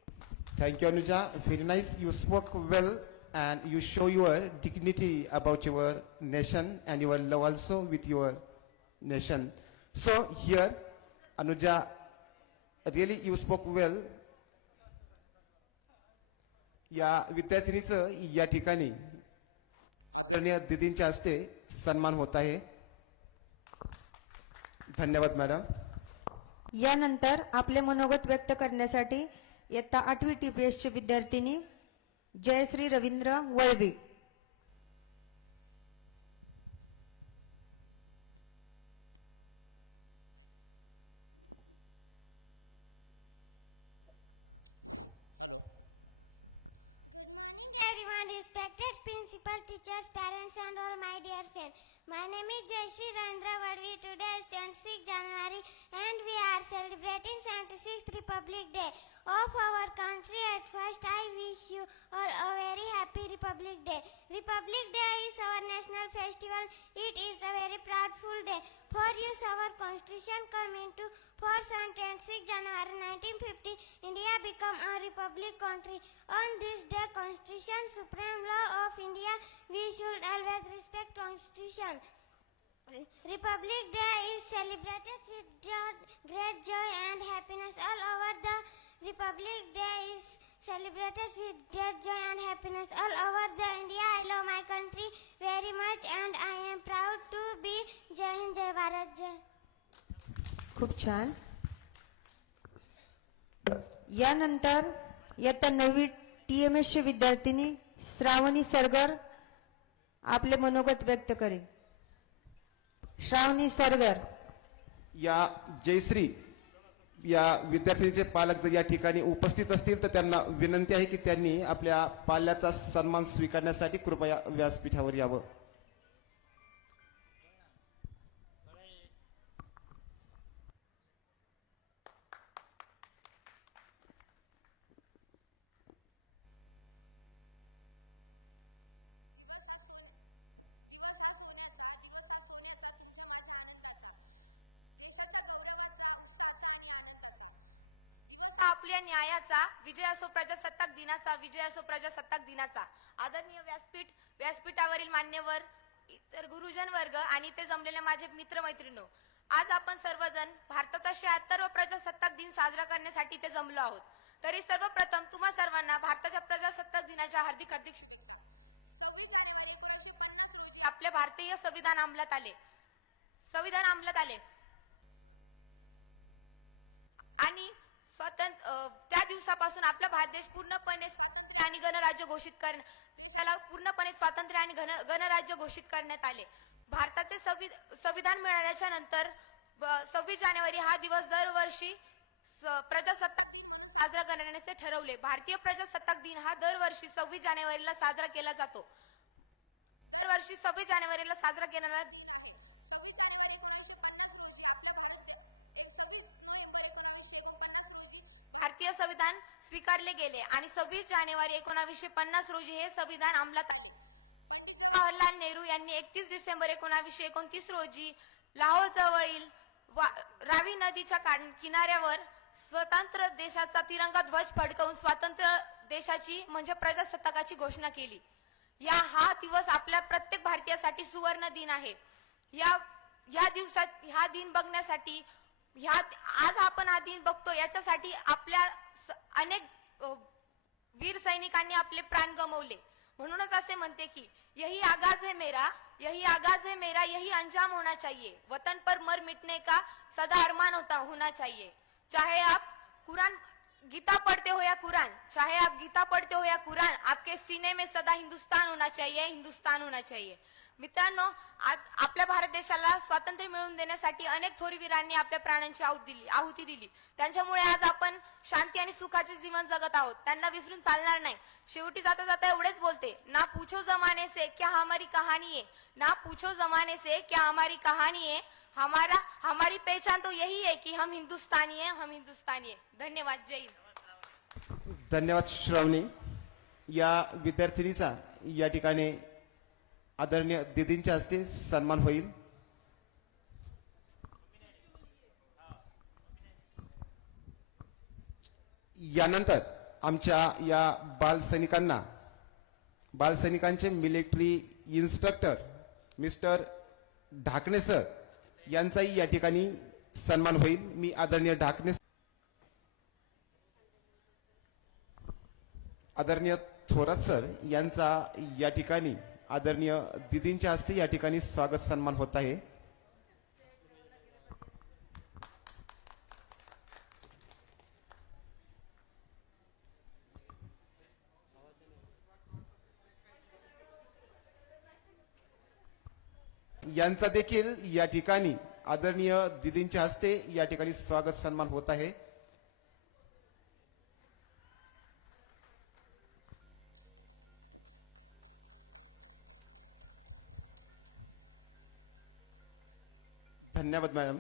Thank you, Anuja. Very nice. You spoke well and you show your dignity about your nation and your love also with your nation. So here, Anuja, really you spoke well. या विद्यार्थिनीचं या ठिकाणी आदरणीय दिदींच्या हस्ते सन्मान होत आहे. धन्यवाद madam. यानंतर आपले मनोगत व्यक्त करण्यासाठी इयत्ता 8वी TPS ची विद्यार्थिनी Jayashree Ravindra Valvi. teachers, parents and all my dear friends. My name is Jayashree Rendra Vadvi. Today is 26 January and we are celebrating 76th Republic Day of our country. At first I wish you all a very happy Republic Day. Republic Day is our national festival. It is a very proudful day. For years our constitution came into force on 26 January 1950. India became a republic country. On this day, Constitution, supreme law of India, we should always respect Constitution. Republic Day is celebrated with great joy and happiness all over the Republic Day is celebrated with great joy and happiness all over the India. I love my country very much and I am proud to be Jai Hind, Jai Bharat, Jai. खूप छान. यानंतर इयत्ता 9वी TMS ची विद्यार्थिनी श्रावणी सरगर आपले मनोगत व्यक्त करेल. श्रावणी सरगर. या जयश्री या विद्यार्थिनीचे पालक जर या ठिकाणी उपस्थित असतील तर त्यांना विनंती आहे की त्यांनी आपल्या पाल्याचा सन्मान स्वीकारण्यासाठी कृपया व्यासपीठावर यावं. आपल्या न्यायाचा विजय असो, प्रजासत्ताक दिनाचा विजय असो, प्रजासत्ताक दिनाचा. आदरणीय व्यासपीठावरील मान्यवर, इतर गुरुजन वर्ग आणि ते जमलेले माझे मित्र मैत्रिणींनो, आज आपण सर्वजण भारताचा 76वा प्रजासत्ताक दिन साजरा करण्यासाठी ते जमलो आहोत. तरी सर्वप्रथम तुम्हा सर्वांना भारताच्या प्रजासत्ताक दिनाच्या हार्दिक हार्दिक आपले भारतीय संविधान अंमलात आले आणि त्या दिवसापासून आपला भारत देश पूर्णपणे आणि गणराज्य घोषित त्याला पूर्णपणे स्वातंत्र्य आणि गणराज्य घोषित करण्यात आले. भारताचे संविधान मिळाल्याच्या नंतर 26 जानेवारी हा दिवस दरवर्षी प्रजासत्ताक साजरा करण्याचे ठरवले. भारतीय प्रजासत्ताक दिन हा दरवर्षी 26 जानेवारीला साजरा केला जातो. दरवर्षी 26 जानेवारीला साजरा केलेला भारतीय संविधान स्वीकारले गेले आणि 26 जानेवारी 1950 रोजी हे संविधान अंमलात जवाहरलाल नेहरू यांनी 31 डिसेंबर 1929 रोजी लाहोर जवळील रावी नदीच्या किनाऱ्यावर स्वतंत्र देशाचा तिरंगा ध्वज फडकवून स्वतंत्र देशाची म्हणजे प्रजासत्ताकाची घोषणा केली. हा दिवस आपल्या प्रत्येक भारतीयासाठी सुवर्ण दिन आहे. या दिवसात हा दिन बघण्यासाठी आज आपण हा दिन बघतो याच्यासाठी आपल्या अनेक वीर सैनिकांनी आपले प्राण गमावले. म्हणूनच असे म्हणते की यही आगाज है मेरा, यही आगाज है मेरा, यही अंजाम होना चाहिए. वतन पर मर मिटने का सदा अरमान होना चाहिए. चाहे आप गीता पढ़ते हो या कुरान, चाहे आप गीता पढ़ते हो या कुरान, आपके सीने में सदा हिंदुस्तान होना चाहिए, हिंदुस्तान होना चाहिए. मित्रांनो, आज आपल्या भारत देशाला स्वातंत्र्य मिळवून देण्यासाठी अनेक थोरवीरांनी आपल्या प्राणांची आहुती दिली. त्यांच्यामुळे आज आपण शांती आणि सुखाचे जीवन जगत आहोत. त्यांना विसरून चालणार नाही. शेवटी जाता जाता एवढेच बोलते, ना पूछो जमाने से क्या हमारी कहानी है, ना पूछो जमाने से क्या हमारी कहानी है, हमारी पहचान तो यही है कि हम हिंदुस्तानी है, हम हिंदुस्तानी है. धन्यवाद. जय हिंद. धन्यवाद श्रावणी. या विद्यार्थिनीचा या ठिकाणी आदरणीय दीदींच्या हस्ते सन्मान होईल. यानंतर आमच्या या बालसैनिकांचे military instructor mister Dhakne sir यांचाही या ठिकाणी सन्मान होईल. मी आदरणीय आदरणीय थोरात सर यांचा या ठिकाणी आदरणीय दीदींच्या हस्ते या ठिकाणी स्वागत सन्मान होत आहे. यांचा देखील या ठिकाणी आदरणीय दीदींच्या हस्ते या ठिकाणी स्वागत सन्मान होत आहे. धन्यवाद मॅडम.